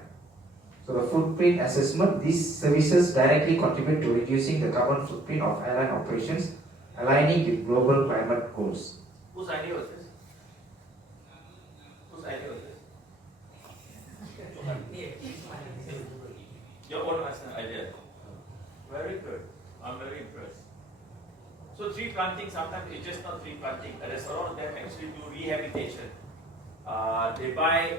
So the footprint assessment, these services directly contribute to reducing the carbon footprint of airline operations, aligning with global climate goals. Whose idea was this? Whose idea was this? Your own idea. Very good. I'm very impressed. So tree planting, sometimes it's just not tree planting. There's a lot of them actually do rehabilitation. They buy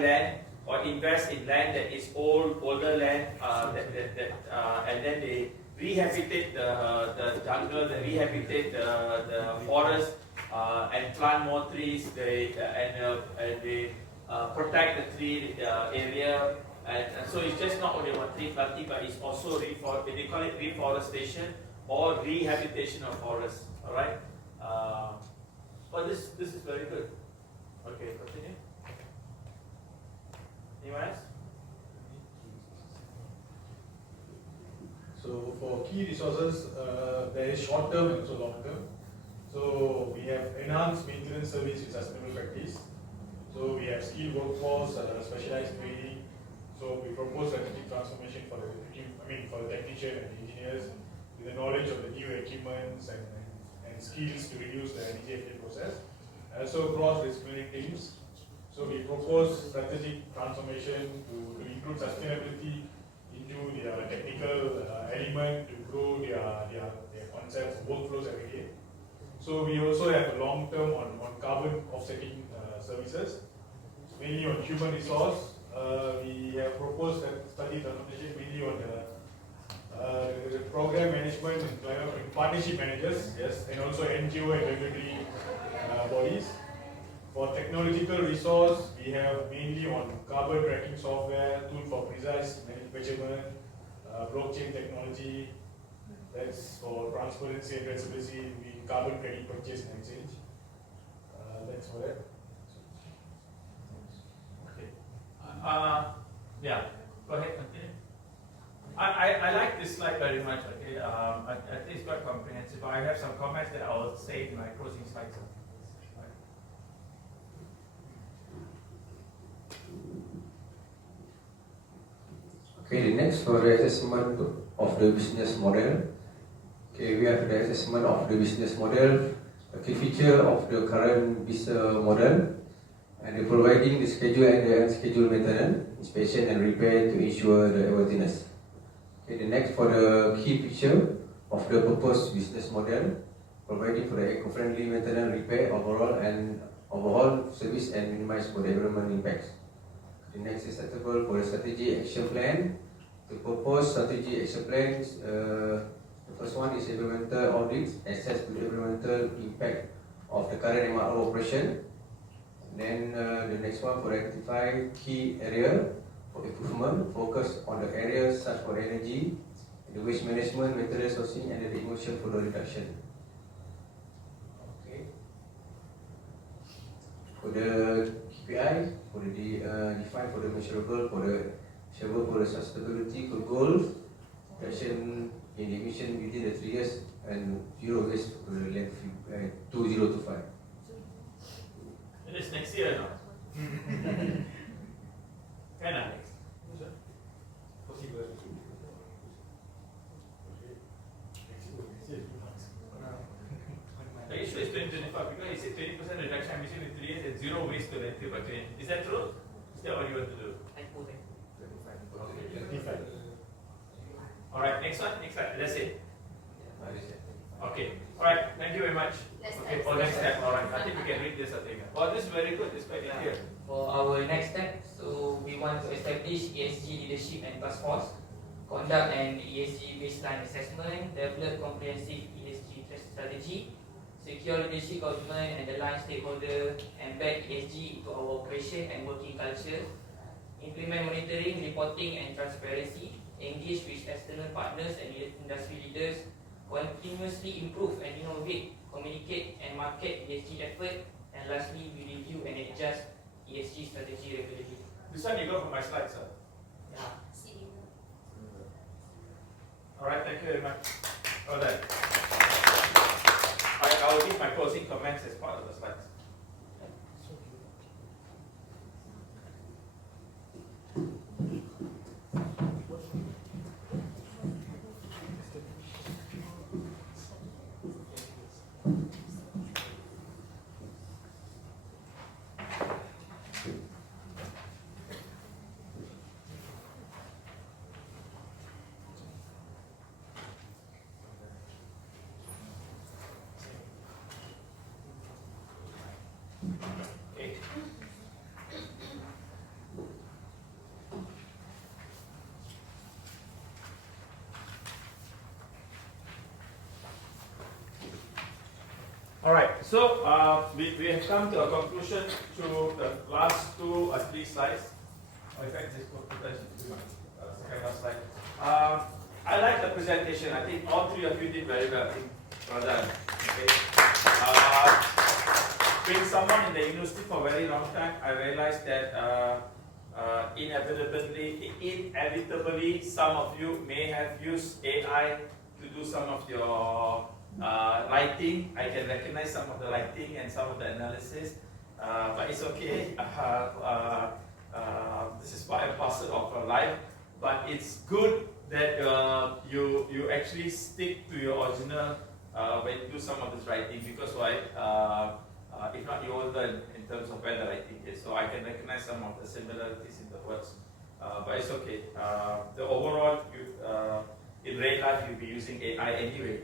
land or invest in land that is older land, and then they rehabilitate the jungle, they rehabilitate the forest, and plant more trees. They protect the tree area, and so it's just not only about tree planting, but it's also they call it reforestation or rehabilitation of forests. All right. this is very good. Okay, continue. Anyone else? So for key resources, there is short term and also long term. So we have enhanced maintenance service with sustainable practice. So we have skilled workforce, specialized training. So we propose strategic transformation for the technician and engineers with the knowledge of the new equipments and skills to reduce the energy efficient process. Also cross-disciplinary teams. So we propose strategic transformation to include sustainability into their technical element to grow their concepts, workflows every day. So we also have a long term on carbon offsetting services, mainly on human resource. We have proposed that study transformation mainly on the program management and partnership managers, yes, and also NGO and regulatory bodies. For technological resource, we have mainly on carbon tracking software, tool for precise measurement, blockchain technology. That's for transparency and traceability in carbon credit purchase and exchange. That's for that. Okay. Yeah. Go ahead. Continue. I like this slide very much. Okay. I think it's quite comprehensive. I have some comments that I will say in my closing slides. Okay, the next for the assessment of the business model. Okay, we have the assessment of the business model, the key feature of the current business model, and the providing the schedule and the unscheduled maintenance, inspection and repair to ensure the airworthiness. Okay, the next for the key feature of the proposed business model, providing for the eco-friendly maintenance, repair, overall service and minimize for the environmental impacts. The next is acceptable for the strategy action plan. The proposed strategy action plans, the first one is environmental audits, assess the environmental impact of the current MRO operation. And then the next one for identify key area for improvement, focus on the areas such for energy, the waste management, material sourcing, and the emission flow reduction. Okay. For the KPI, for the define for the measurable, for the sustainability for goals, reduction in emission within the 3 years, and zero waste for the length 2025. It is next year now. Can I? Possible. The issue is 2025 because it said 20% reduction emission in 3 years and zero waste to landfill by 20. Is that true? Is that what you want to do? Okay. Alright, next one. That's it. Okay. Alright, thank you very much. Okay, for next step. Alright, I think we can read this, I think. Oh, this is very good. It's quite clear. For our next step, so we want to establish ESG leadership and task force, conduct an ESG baseline assessment, develop comprehensive ESG strategy, secure leadership commitment and align stakeholder, embed ESG into our operation and working culture, implement monitoring, reporting and transparency, engage with external partners and industry leaders, continuously improve and innovate, communicate and market ESG effort, and lastly, we review and adjust ESG strategy regularly. This one you got from my slides, sir. Yeah. Alright, thank you very much. Alright. I will give my closing comments as part of the slides. Okay. Alright, so we have come to a conclusion to the last 2 or 3 slides. In fact, this is my second last slide. I like the presentation. I think all 3 of you did very well. I think well done. Okay. being someone in the university for a very long time, I realized that inevitably, some of you may have used AI to do some of your writing. I can recognize some of the writing and some of the analysis, but it's okay. This is part and parcel of life. But it's good that you actually stick to your original when you do some of this writing, because why? If not, you will learn in terms of where the writing is. So I can recognize some of the similarities in the words, but it's okay. The overall, in real life, you'll be using AI anyway.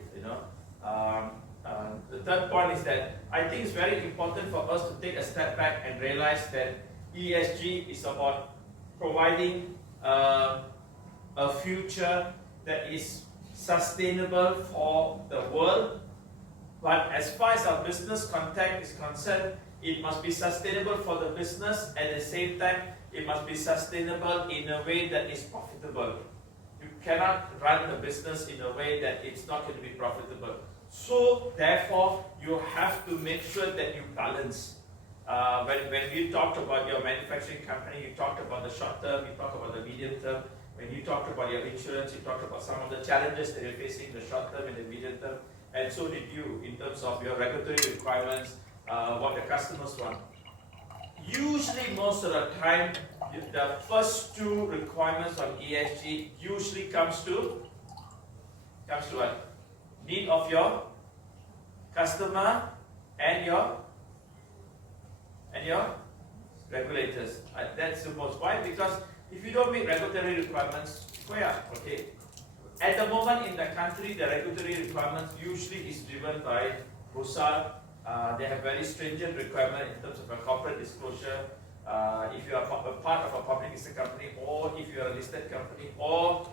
The third point is that I think it's very important for us to take a step back and realize that ESG is about providing a future that is sustainable for the world. But as far as our business context is concerned, it must be sustainable for the business. At the same time, it must be sustainable in a way that is profitable. You cannot run the business in a way that it's not going to be profitable. So therefore, you have to make sure that you balance. When you talked about your manufacturing company, you talked about the short term, you talked about the medium term. When you talked about your insurance, you talked about some of the challenges that you're facing in the short term and the medium term. And so did you in terms of your regulatory requirements, what the customers want. Usually, most of the time, the first two requirements on ESG usually comes to what? Need of your customer and your regulators. That's the most. Why? Because if you don't meet regulatory requirements, okay. At the moment in the country, the regulatory requirements usually is driven by RUSA. They have very stringent requirements in terms of a corporate disclosure. If you are a part of a public listed company, or if you are a listed company, or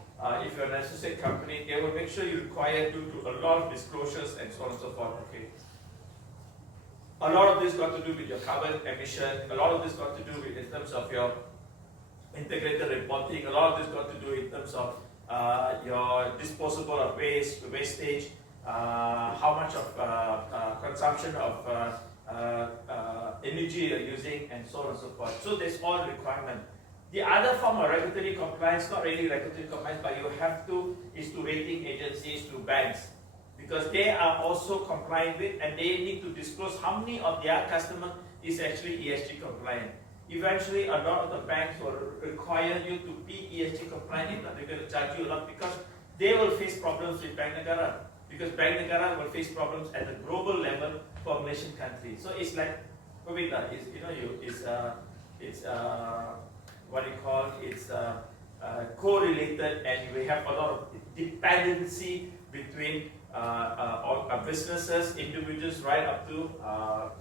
if you are an associate company, they will make sure you require to do a lot of disclosures and so on and so forth. Okay. A lot of this got to do with your carbon emission. A lot of this got to do with in terms of your integrated reporting. A lot of this got to do in terms of your disposable of wastage, how much of consumption of energy you're using, and so on and so forth. So there's all requirement. The other form of regulatory compliance, not really regulatory compliance, but you have to, is to rating agencies, to banks, because they are also compliant with, and they need to disclose how many of their customers is actually ESG compliant. Eventually, a lot of the banks will require you to be ESG compliant. If not, they're going to charge you a lot, because they will face problems with Bank Negara. Because Bank Negara will face problems at the global level for Malaysian countries. So it's like, it's what you call, it's correlated, and we have a lot of dependency between businesses, individuals, right up to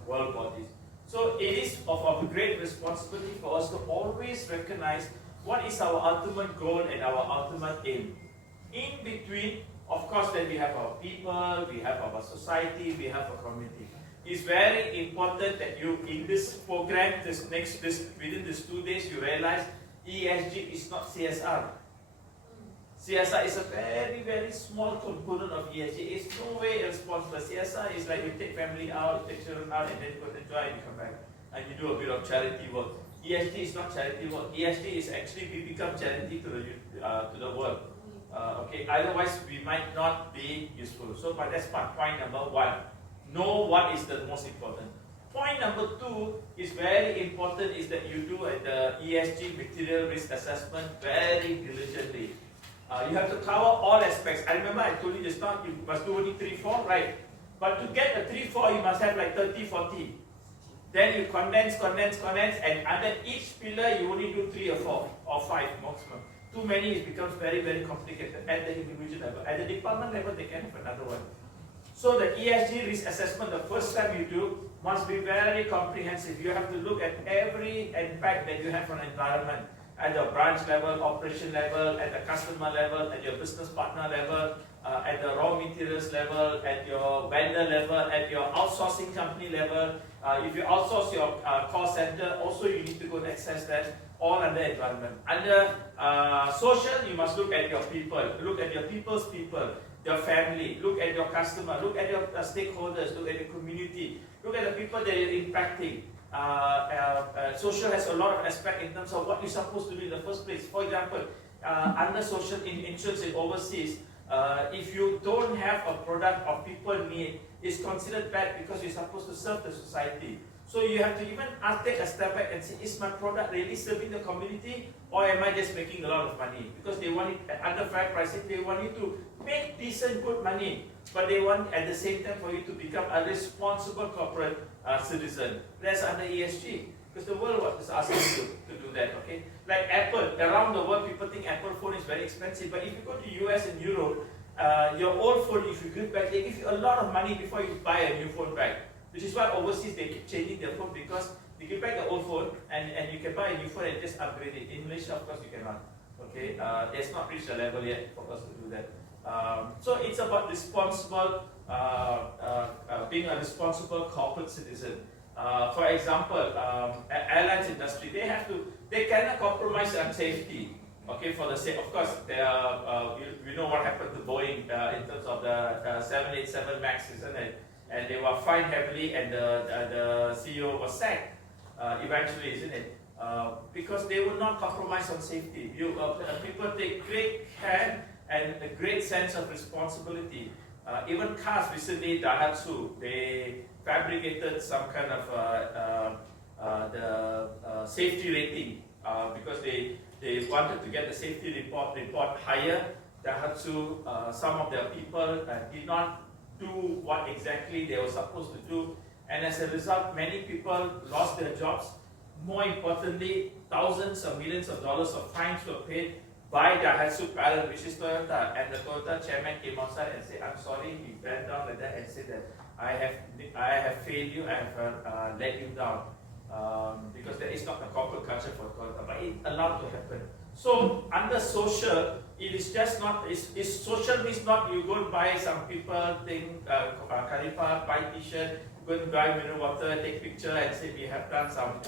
world bodies. So it is of great responsibility for us to always recognize what is our ultimate goal and our ultimate aim. In between, of course, then we have our people, we have our society, we have our community. It's very important that you, in this program, within these 2 days, you realize ESG is not CSR. CSR is a very, very small component of ESG. It's no way responsible. CSR is like you take family out, you take children out, and then you go enjoy and you come back. And you do a bit of charity work. ESG is not charity work. ESG is actually we become charity to the world. Okay. Otherwise, we might not be useful. So, but that's point number one. Know what is the most important. Point number two is very important, is that you do the ESG material risk assessment very diligently. You have to cover all aspects. I remember I told you just now, you must do only 3-4, right? But to get a 3-4, you must have like 30-40. Then you condense, and under each pillar, you only do 3 or 4 or 5 maximum. Too many, it becomes very, very complicated at the individual level. At the department level, they can have another one. So the ESG risk assessment, the first time you do, must be very comprehensive. You have to look at every impact that you have on the environment, at the branch level, operation level, at the customer level, at your business partner level, at the raw materials level, at your vendor level, at your outsourcing company level. If you outsource your call center, also you need to go and access that, all under environment. Under social, you must look at your people, look at your people's people, your family, look at your customer, look at your stakeholders, look at your community, Look at the people that you're impacting. Social has a lot of aspect in terms of what you're supposed to do in the first place. For example, under social insurance in overseas, if you don't have a product of people need, it's considered bad because you're supposed to serve the society. So you have to even take a step back and say, is my product really serving the community, or am I just making a lot of money? Because they want it under fair pricing, they want you to make decent, good money, but they want at the same time for you to become a responsible corporate citizen. That's under ESG, because the world is asking you to do that. Okay, like Apple, around the world people think Apple phone is very expensive, but if you go to US and Europe, your old phone, if you give back, they give you a lot of money before you buy a new phone back. Which is why overseas they keep changing their phone, because you give back the old phone and you can buy a new phone and just upgrade it. In Malaysia, of course, you cannot. Okay, it's not reached a level yet for us to do that. So it's about responsible, being a responsible corporate citizen. For example, airlines industry, they cannot compromise on safety. Okay, for the sake, of course, we know what happened to Boeing in terms of the 787 MAX, isn't it? And they were fined heavily, and the CEO was sacked eventually, isn't it? Because they would not compromise on safety. People take great care and a great sense of responsibility. Even cars recently, Daihatsu, they fabricated some kind of safety rating because they wanted to get the safety report higher. Daihatsu, some of their people did not do what exactly they were supposed to do, and as a result, many people lost their jobs. More importantly, thousands of millions of dollars of fines were paid by Daihatsu parent, which is Toyota, and the Toyota chairman came outside and said, "I'm sorry," he bent down like that and said that I have failed you, I have let you down, because that is not the corporate culture for Toyota, but it allowed to happen. So under social, it is just not, social means not you go and buy, some people think, Khalifa, buy t-shirt, go and buy mineral water, take picture and say we have done some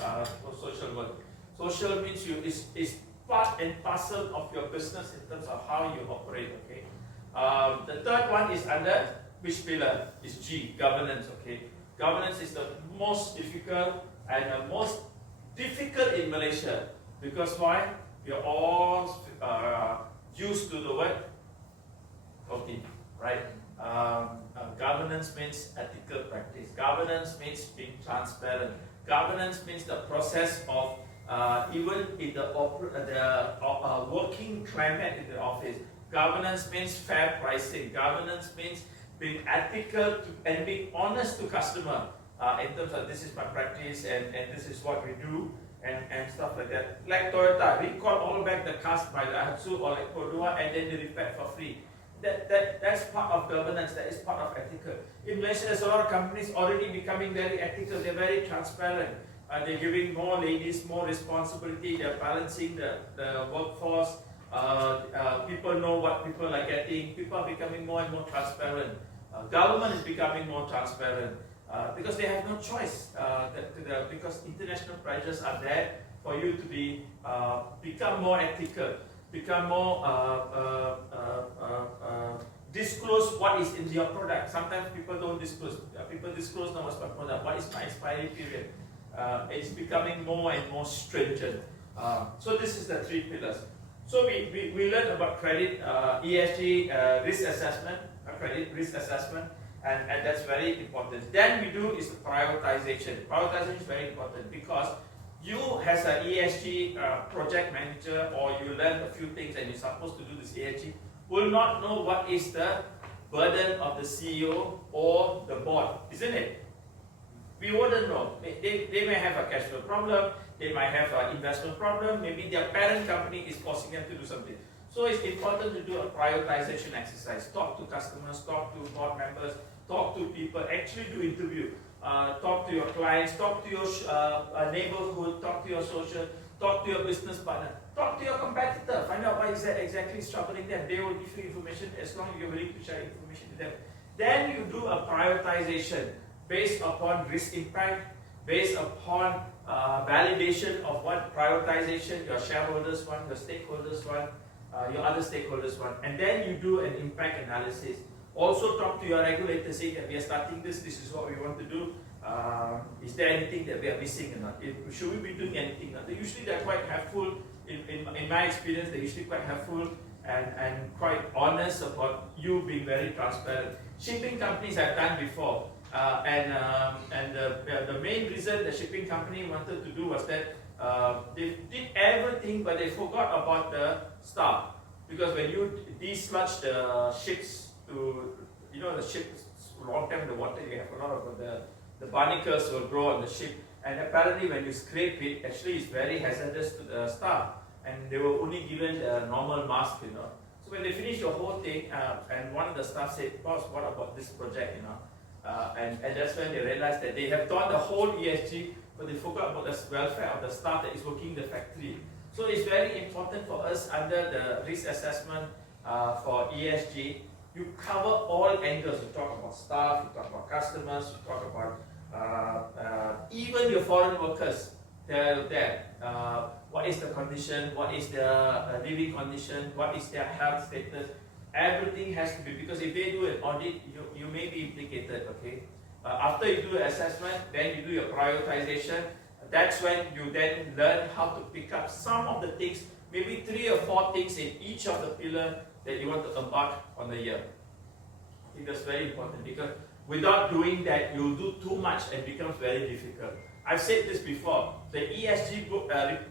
social work. Social means is part and parcel of your business in terms of how you operate, okay? The third one is under which pillar? Is G, governance, okay? Governance is the most difficult and the most difficult in Malaysia, because why? We are all used to the word voting, right? Governance means ethical practice. Governance means being transparent. Governance means the process of even in the working climate in the office. Governance means fair pricing. Governance means being ethical and being honest to customer in terms of this is my practice and this is what we do. And stuff like that. Like Toyota, recall all back the cars by Daihatsu or like Kodua and then they repair for free. That's part of governance, that is part of ethical. In Malaysia, there's a lot of companies already becoming very ethical, they're very transparent. They're giving more ladies more responsibility, they're balancing the workforce. People know what people are getting, people are becoming more and more transparent. Government is becoming more transparent. Because they have no choice, because international pressures are there for you to become more ethical, become more disclose what is in your product. Sometimes people don't disclose. People disclose not what's my product, what is my expiry period. It's becoming more and more stringent. So this is the three pillars. So we learned about credit, ESG, risk assessment, credit risk assessment. And that's very important. Then we do is the prioritization. Prioritization is very important because you as an ESG project manager, or you learn a few things and you're supposed to do this ESG, will not know what is the burden of the CEO or the board, isn't it? We wouldn't know. They may have a cash flow problem, they might have an investment problem, maybe their parent company is forcing them to do something. So it's important to do a prioritization exercise. Talk to customers, talk to board members, talk to people, actually do interview. Talk to your clients, talk to your neighborhood, talk to your social, talk to your business partner, talk to your competitor, find out what is that exactly troubling them. They will give you information as long as you're willing to share information with them. Then you do a prioritization based upon risk impact, based upon validation of what prioritization your shareholders want, your stakeholders want, your other stakeholders want, and then you do an impact analysis. Also talk to your regulators, say that we are starting this is what we want to do, Is there anything that we are missing or not? Should we be doing anything? Usually they're quite helpful. In my experience, they're usually quite helpful and quite honest about you being very transparent. Shipping companies I've done before, and the main reason the shipping company wanted to do was that they did everything, but they forgot about the staff. Because when you desludge the ships to, the ships, long time in the water, you have a lot of the barnacles will grow on the ship. And apparently when you scrape it, actually it's very hazardous to the staff. And they were only given a normal mask, So when they finished the whole thing, and one of the staff said, "Boss, what about this project, and that's when they realized that they have done the whole ESG, but they forgot about the welfare of the staff that is working in the factory. So it's very important for us under the risk assessment for ESG, you cover all angles. You talk about staff, you talk about customers, you talk about even your foreign workers. They're there. What is the condition? What is their living condition? What is their health status? Everything has to be, because if they do an audit, you may be implicated, okay? After you do an assessment, then you do your prioritization. That's when you then learn how to pick up some of the things, maybe 3 or 4 things in each of the pillars that you want to embark on the year. I think that's very important, because without doing that, you'll do too much and it becomes very difficult. I've said this before, the ESG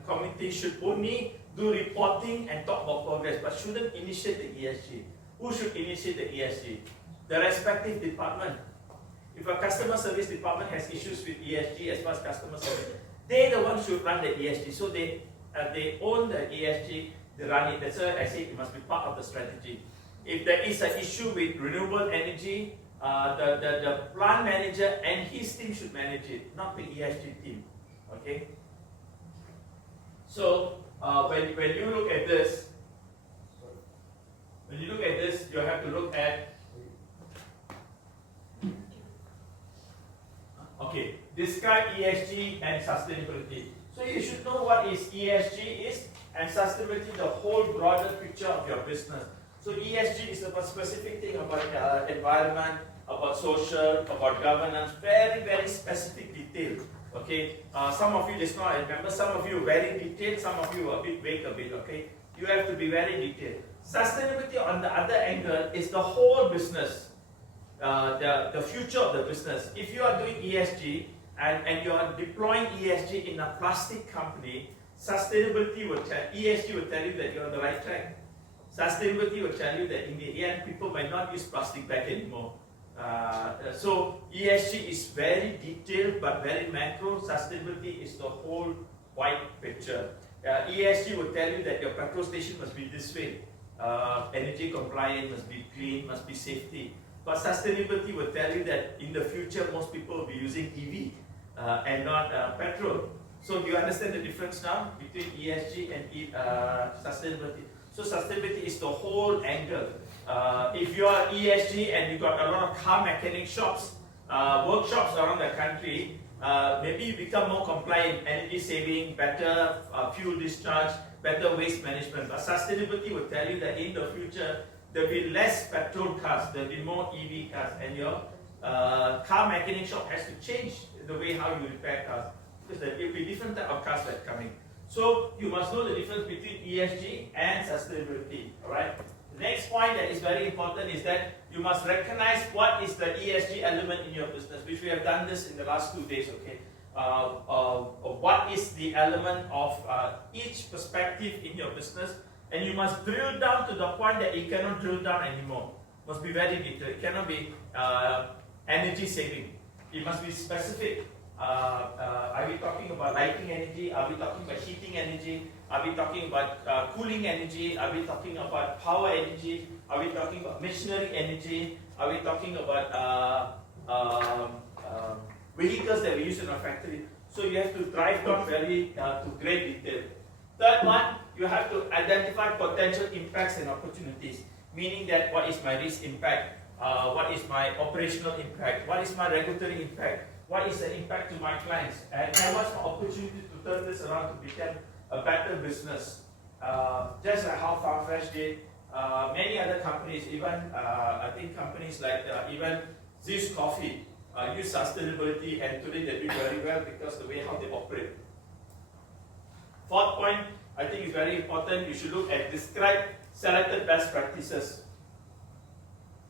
committee should only do reporting and talk about progress, but shouldn't initiate the ESG. Who should initiate the ESG? The respective department. If a customer service department has issues with ESG as far as customer service, they the ones should run the ESG. So they own the ESG, they run it. That's why I say it must be part of the strategy. If there is an issue with renewable energy, the plant manager and his team should manage it, not the ESG team. Okay. So when you look at this, you have to look at. Okay, describe ESG and sustainability. So you should know what is ESG is, and sustainability, the whole broader picture of your business. So ESG is a specific thing about environment, about social, about governance, very, very specific detail. Okay, some of you just now, I remember, some of you very detailed, some of you a bit vague a bit, okay? You have to be very detailed. Sustainability on the other angle is the whole business. The future of the business. If you are doing ESG and you are deploying ESG in a plastic company, ESG will tell you that you're on the right track. Sustainability will tell you that in the end, people might not use plastic bag anymore. So ESG is very detailed but very macro. Sustainability is the whole wide picture. ESG will tell you that your petrol station must be this way. Energy compliant, must be clean, must be safety. But sustainability will tell you that in the future, most people will be using EV and not petrol. So do you understand the difference now between ESG and sustainability? So sustainability is the whole angle. If you are ESG and you got a lot of car mechanic shops, workshops around the country, maybe you become more compliant, energy saving, better fuel discharge, better waste management. But sustainability will tell you that in the future, there will be less petrol cars, there will be more EV cars, and your car mechanic shop has to change the way how you repair cars, because there will be different type of cars that are coming. So you must know the difference between ESG and sustainability. Alright. The next point that is very important is that you must recognize what is the ESG element in your business, which we have done this in the last 2 days. Okay. What is the element of each perspective in your business? And you must drill down to the point that you cannot drill down anymore. Must be very detailed. It cannot be energy saving. It must be specific. Are we talking about lighting energy? Are we talking about heating energy? Are we talking about cooling energy? Are we talking about power energy? Are we talking about machinery energy? Are we talking about vehicles that we use in our factory? So you have to drive down very to great detail. Third one, you have to identify potential impacts and opportunities, meaning that what is my risk impact, what is my operational impact, what is my regulatory impact, what is the impact to my clients, and what's my opportunity to turn this around to become a better business. Just like how Farmfresh did, many other companies, even I think companies like even Zeus Coffee, use sustainability, and today they do very well because the way how they operate. Fourth point, I think is very important. You should look at describe selected best practices.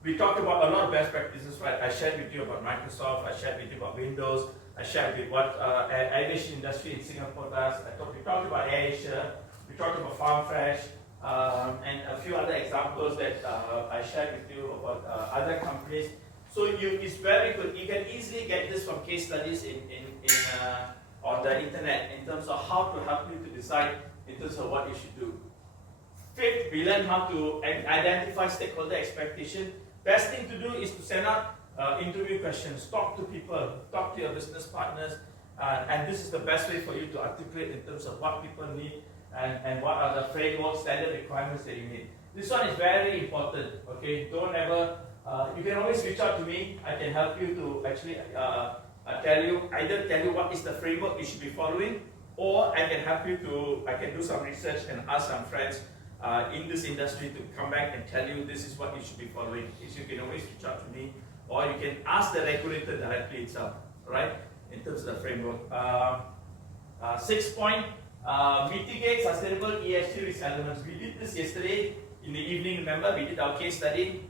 We talked about a lot of best practices, right? I shared with you about Microsoft, I shared with you about Windows, I shared with what aviation industry in Singapore does. We talked about AirAsia, we talked about Farm Fresh, and a few other examples that I shared with you about other companies. So it's very good. You can easily get this from case studies on the internet in terms of how to help you to decide in terms of what you should do. Fifth, we learn how to identify stakeholder expectation. Best thing to do is to send out interview questions, talk to people, talk to your business partners, and this is the best way for you to articulate in terms of what people need and what are the framework standard requirements that you need. This one is very important, okay? Don't ever, you can always reach out to me. I can help you to actually either tell you what is the framework you should be following, or I can help you to, I can do some research and ask some friends in this industry to come back and tell you this is what you should be following. You can always reach out to me, or you can ask the regulator directly itself, right? In terms of the framework. Sixth point, mitigate sustainable ESG risk elements. We did this yesterday in the evening, remember? We did our case study,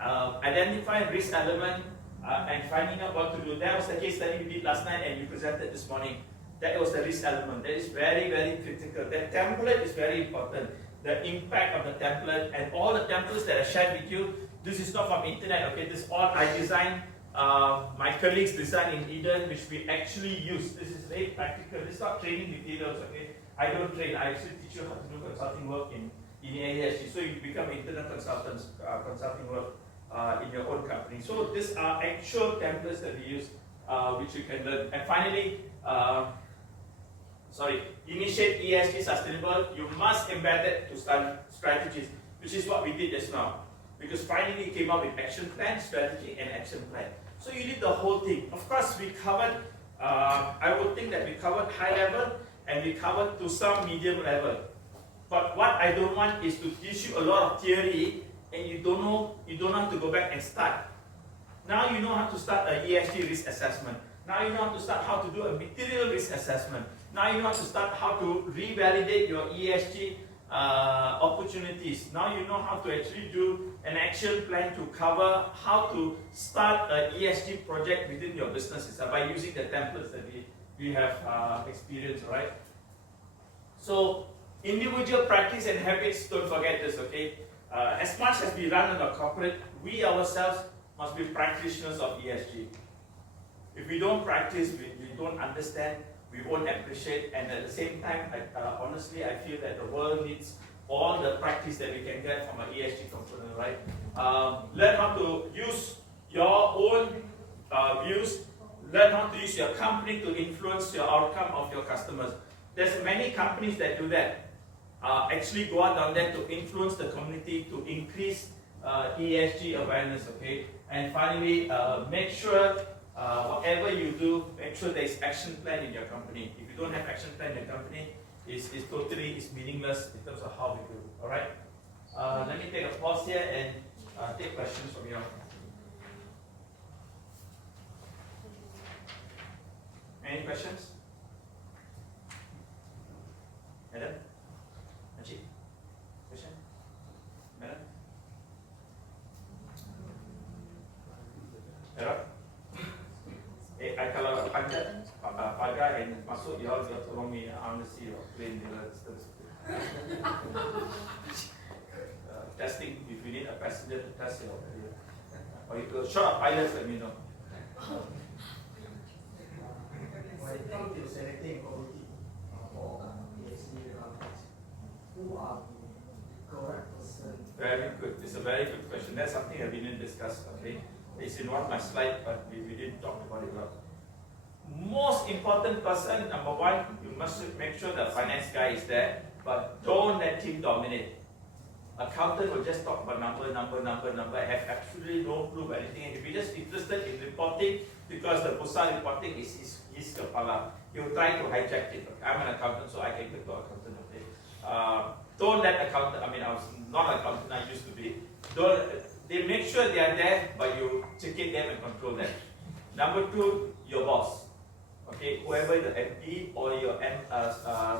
identifying risk element and finding out what to do. That was the case study we did last night and we presented this morning. That was the risk element. That is very, very critical. That template is very important. The impact of the template and all the templates that I shared with you, this is not from internet, okay? This all I designed, my colleagues designed in Eden, which we actually use. This is very practical. This is not training materials, okay? I don't train. I actually teach you how to do consulting work in ESG. So you become internal consultants, consulting work in your own company. So these are actual templates that we use, which you can learn. And finally, initiate ESG sustainable. You must embed it to strategies, which is what we did just now. Because finally we came up with action plan, strategy, and action plan. So you did the whole thing. Of course, we covered, I would think that we covered high level and we covered to some medium level. But what I don't want is to teach you a lot of theory and you don't know how to go back and start. Now you know how to start an ESG risk assessment. Now you know how to start how to do a material risk assessment. Now you know how to start how to revalidate your ESG opportunities. Now you know how to actually do an action plan to cover how to start an ESG project within your businesses by using the templates that we have experienced, right? So individual practice and habits, don't forget this, okay? As much as we run in a corporate, we ourselves must be practitioners of ESG. If we don't practice, we don't understand, we won't appreciate, and at the same time, honestly, I feel that the world needs all the practice that we can get from an ESG component, right? Learn how to use your own views, learn how to use your company to influence your outcome of your customers. There's many companies that do that. Actually go out down there to influence the community, to increase ESG awareness, okay? And finally, make sure whatever you do, make sure there is action plan in your company. If you don't have action plan in your company, it's meaningless in terms of how we do. All right. Let me take a pause here and take questions from you. Any questions? Madam? Ajit? Question? Madam? Error? Kalau panjat pagar and masuk, you all tolong me. I want to see your plane distance. Testing, if you need a passenger to test your or you go short of pilots, let me know. When it comes to selecting a committee for ESG companies, who are the correct person? Very good. It's a very good question. That's something that we didn't discuss, okay? It's in one of my slides, but we didn't talk about it a lot. Most important person, number one, you must make sure the finance guy is there, but don't let him dominate. Accountant will just talk about number, have absolutely no clue about anything. And if you're just interested in reporting, because the Busa reporting is his kepala, he'll try to hijack it. Okay? I'm an accountant, so I can get to accountant, okay? Don't let accountant, I was not an accountant, I used to be. They make sure they are there, but you educate them and control them. Number two, your boss. Okay, whoever the MD or your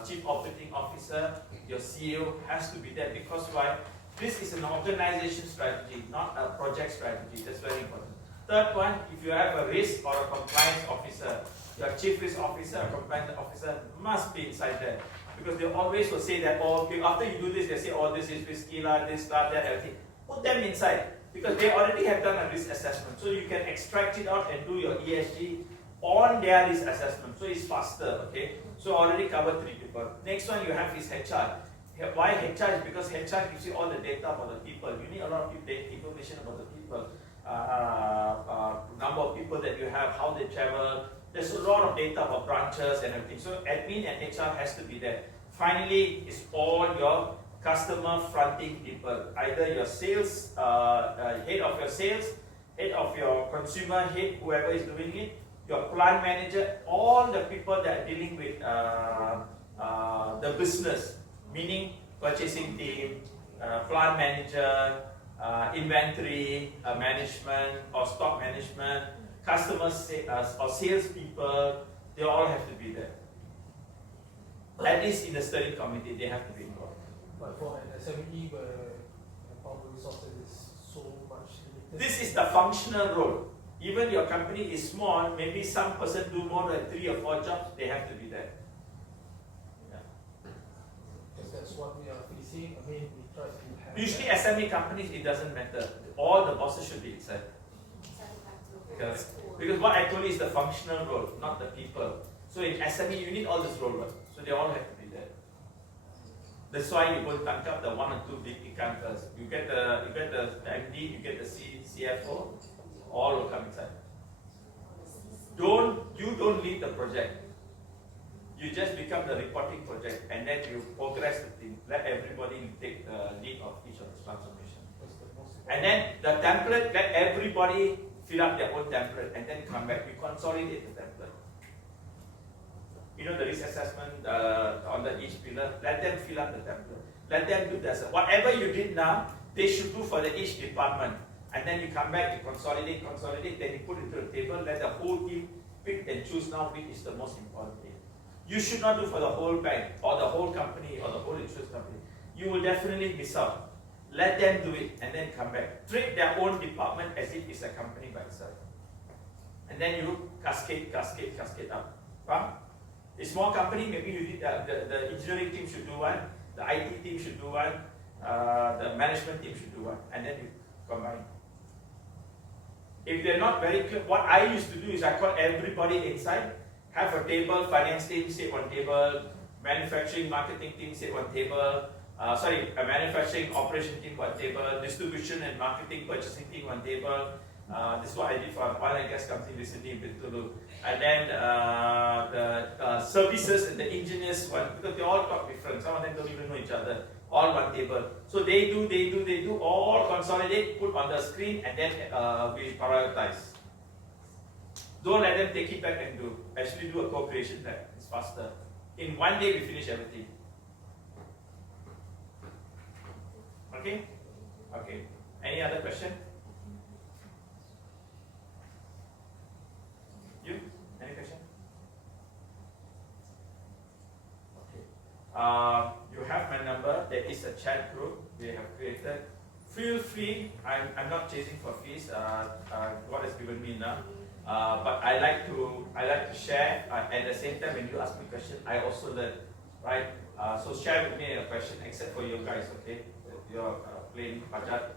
Chief Operating Officer, your CEO has to be there, because why? This is an organization strategy, not a project strategy. That's very important. Third one, if you have a risk or a compliance officer, your Chief Risk Officer or compliance officer must be inside there. Because they always will say that, oh, okay, after you do this, they say, oh, this is risky, this, that, everything. Put them inside, because they already have done a risk assessment. So you can extract it out and do your ESG on their risk assessment. So it's faster, okay? So already covered 3 people. Next one you have is HR. Why HR? Is because HR gives you all the data about the people. You need a lot of information about the people. Number of people that you have, how they travel. There's a lot of data about branches and everything. So admin and HR has to be there. Finally, it's all your customer fronting people. Either your sales, head of your sales, head of your consumer, head, whoever is doing it, your plant manager, all the people that are dealing with the business, meaning purchasing team, plant manager, inventory management or stock management, customers or sales people, they all have to be there. At least in the steering committee, they have to be involved. But for an SME where power resources is so much limited. This is the functional role. Even your company is small, maybe some person do more than 3 or 4 jobs, they have to be there. Because that's what we are facing. I mean, we try to have. Usually SME companies, it doesn't matter. All the bosses should be inside. Because what I told you is the functional role, not the people. So in SME, you need all this role. So they all have to be there. That's why you go tangkap the 1 or 2 big ikan first. You get the MD, you get the CFO, all will come inside. You don't lead the project. You just become the reporting project, and then you progress the thing. Let everybody take the lead of each of the transformation. And then the template, let everybody fill up their own template, and then come back. You consolidate the template. You know the risk assessment on the each pillar. Let them fill up the template. Let them do this. Whatever you did now, they should do for the each department. And then you come back, you consolidate, then you put it to the table. Let the whole team pick and choose now which is the most important thing. You should not do for the whole bank or the whole company or the whole insurance company. You will definitely miss out. Let them do it and then come back. Treat their own department as if it's a company by itself. And then you cascade up. A small company, maybe you did, the engineering team should do one, the IT team should do one, the management team should do one, and then you combine. If they're not very clear, what I used to do is I call everybody inside, have a table, finance team sit one table, manufacturing, marketing team sit one table, a manufacturing operation team one table, distribution and marketing purchasing team one table. This is what I did for oil and gas company recently in Bintulu. And then the services and the engineers one, because they all talk different. Some of them don't even know each other. All one table. So they do, all consolidate, put on the screen, and then we prioritize. Don't let them take it back and do. Actually do a co-creation back. It's faster. In one day we finish everything. Okay? Okay. Any other question? You? Any question? Okay. You have my number. There is a chat group we have created. Feel free. I'm not chasing for fees. God has given me enough. But I like to share. At the same time, when you ask me a question, I also learn. Right? So share with me a question, except for you guys. Okay? You're playing Pajat.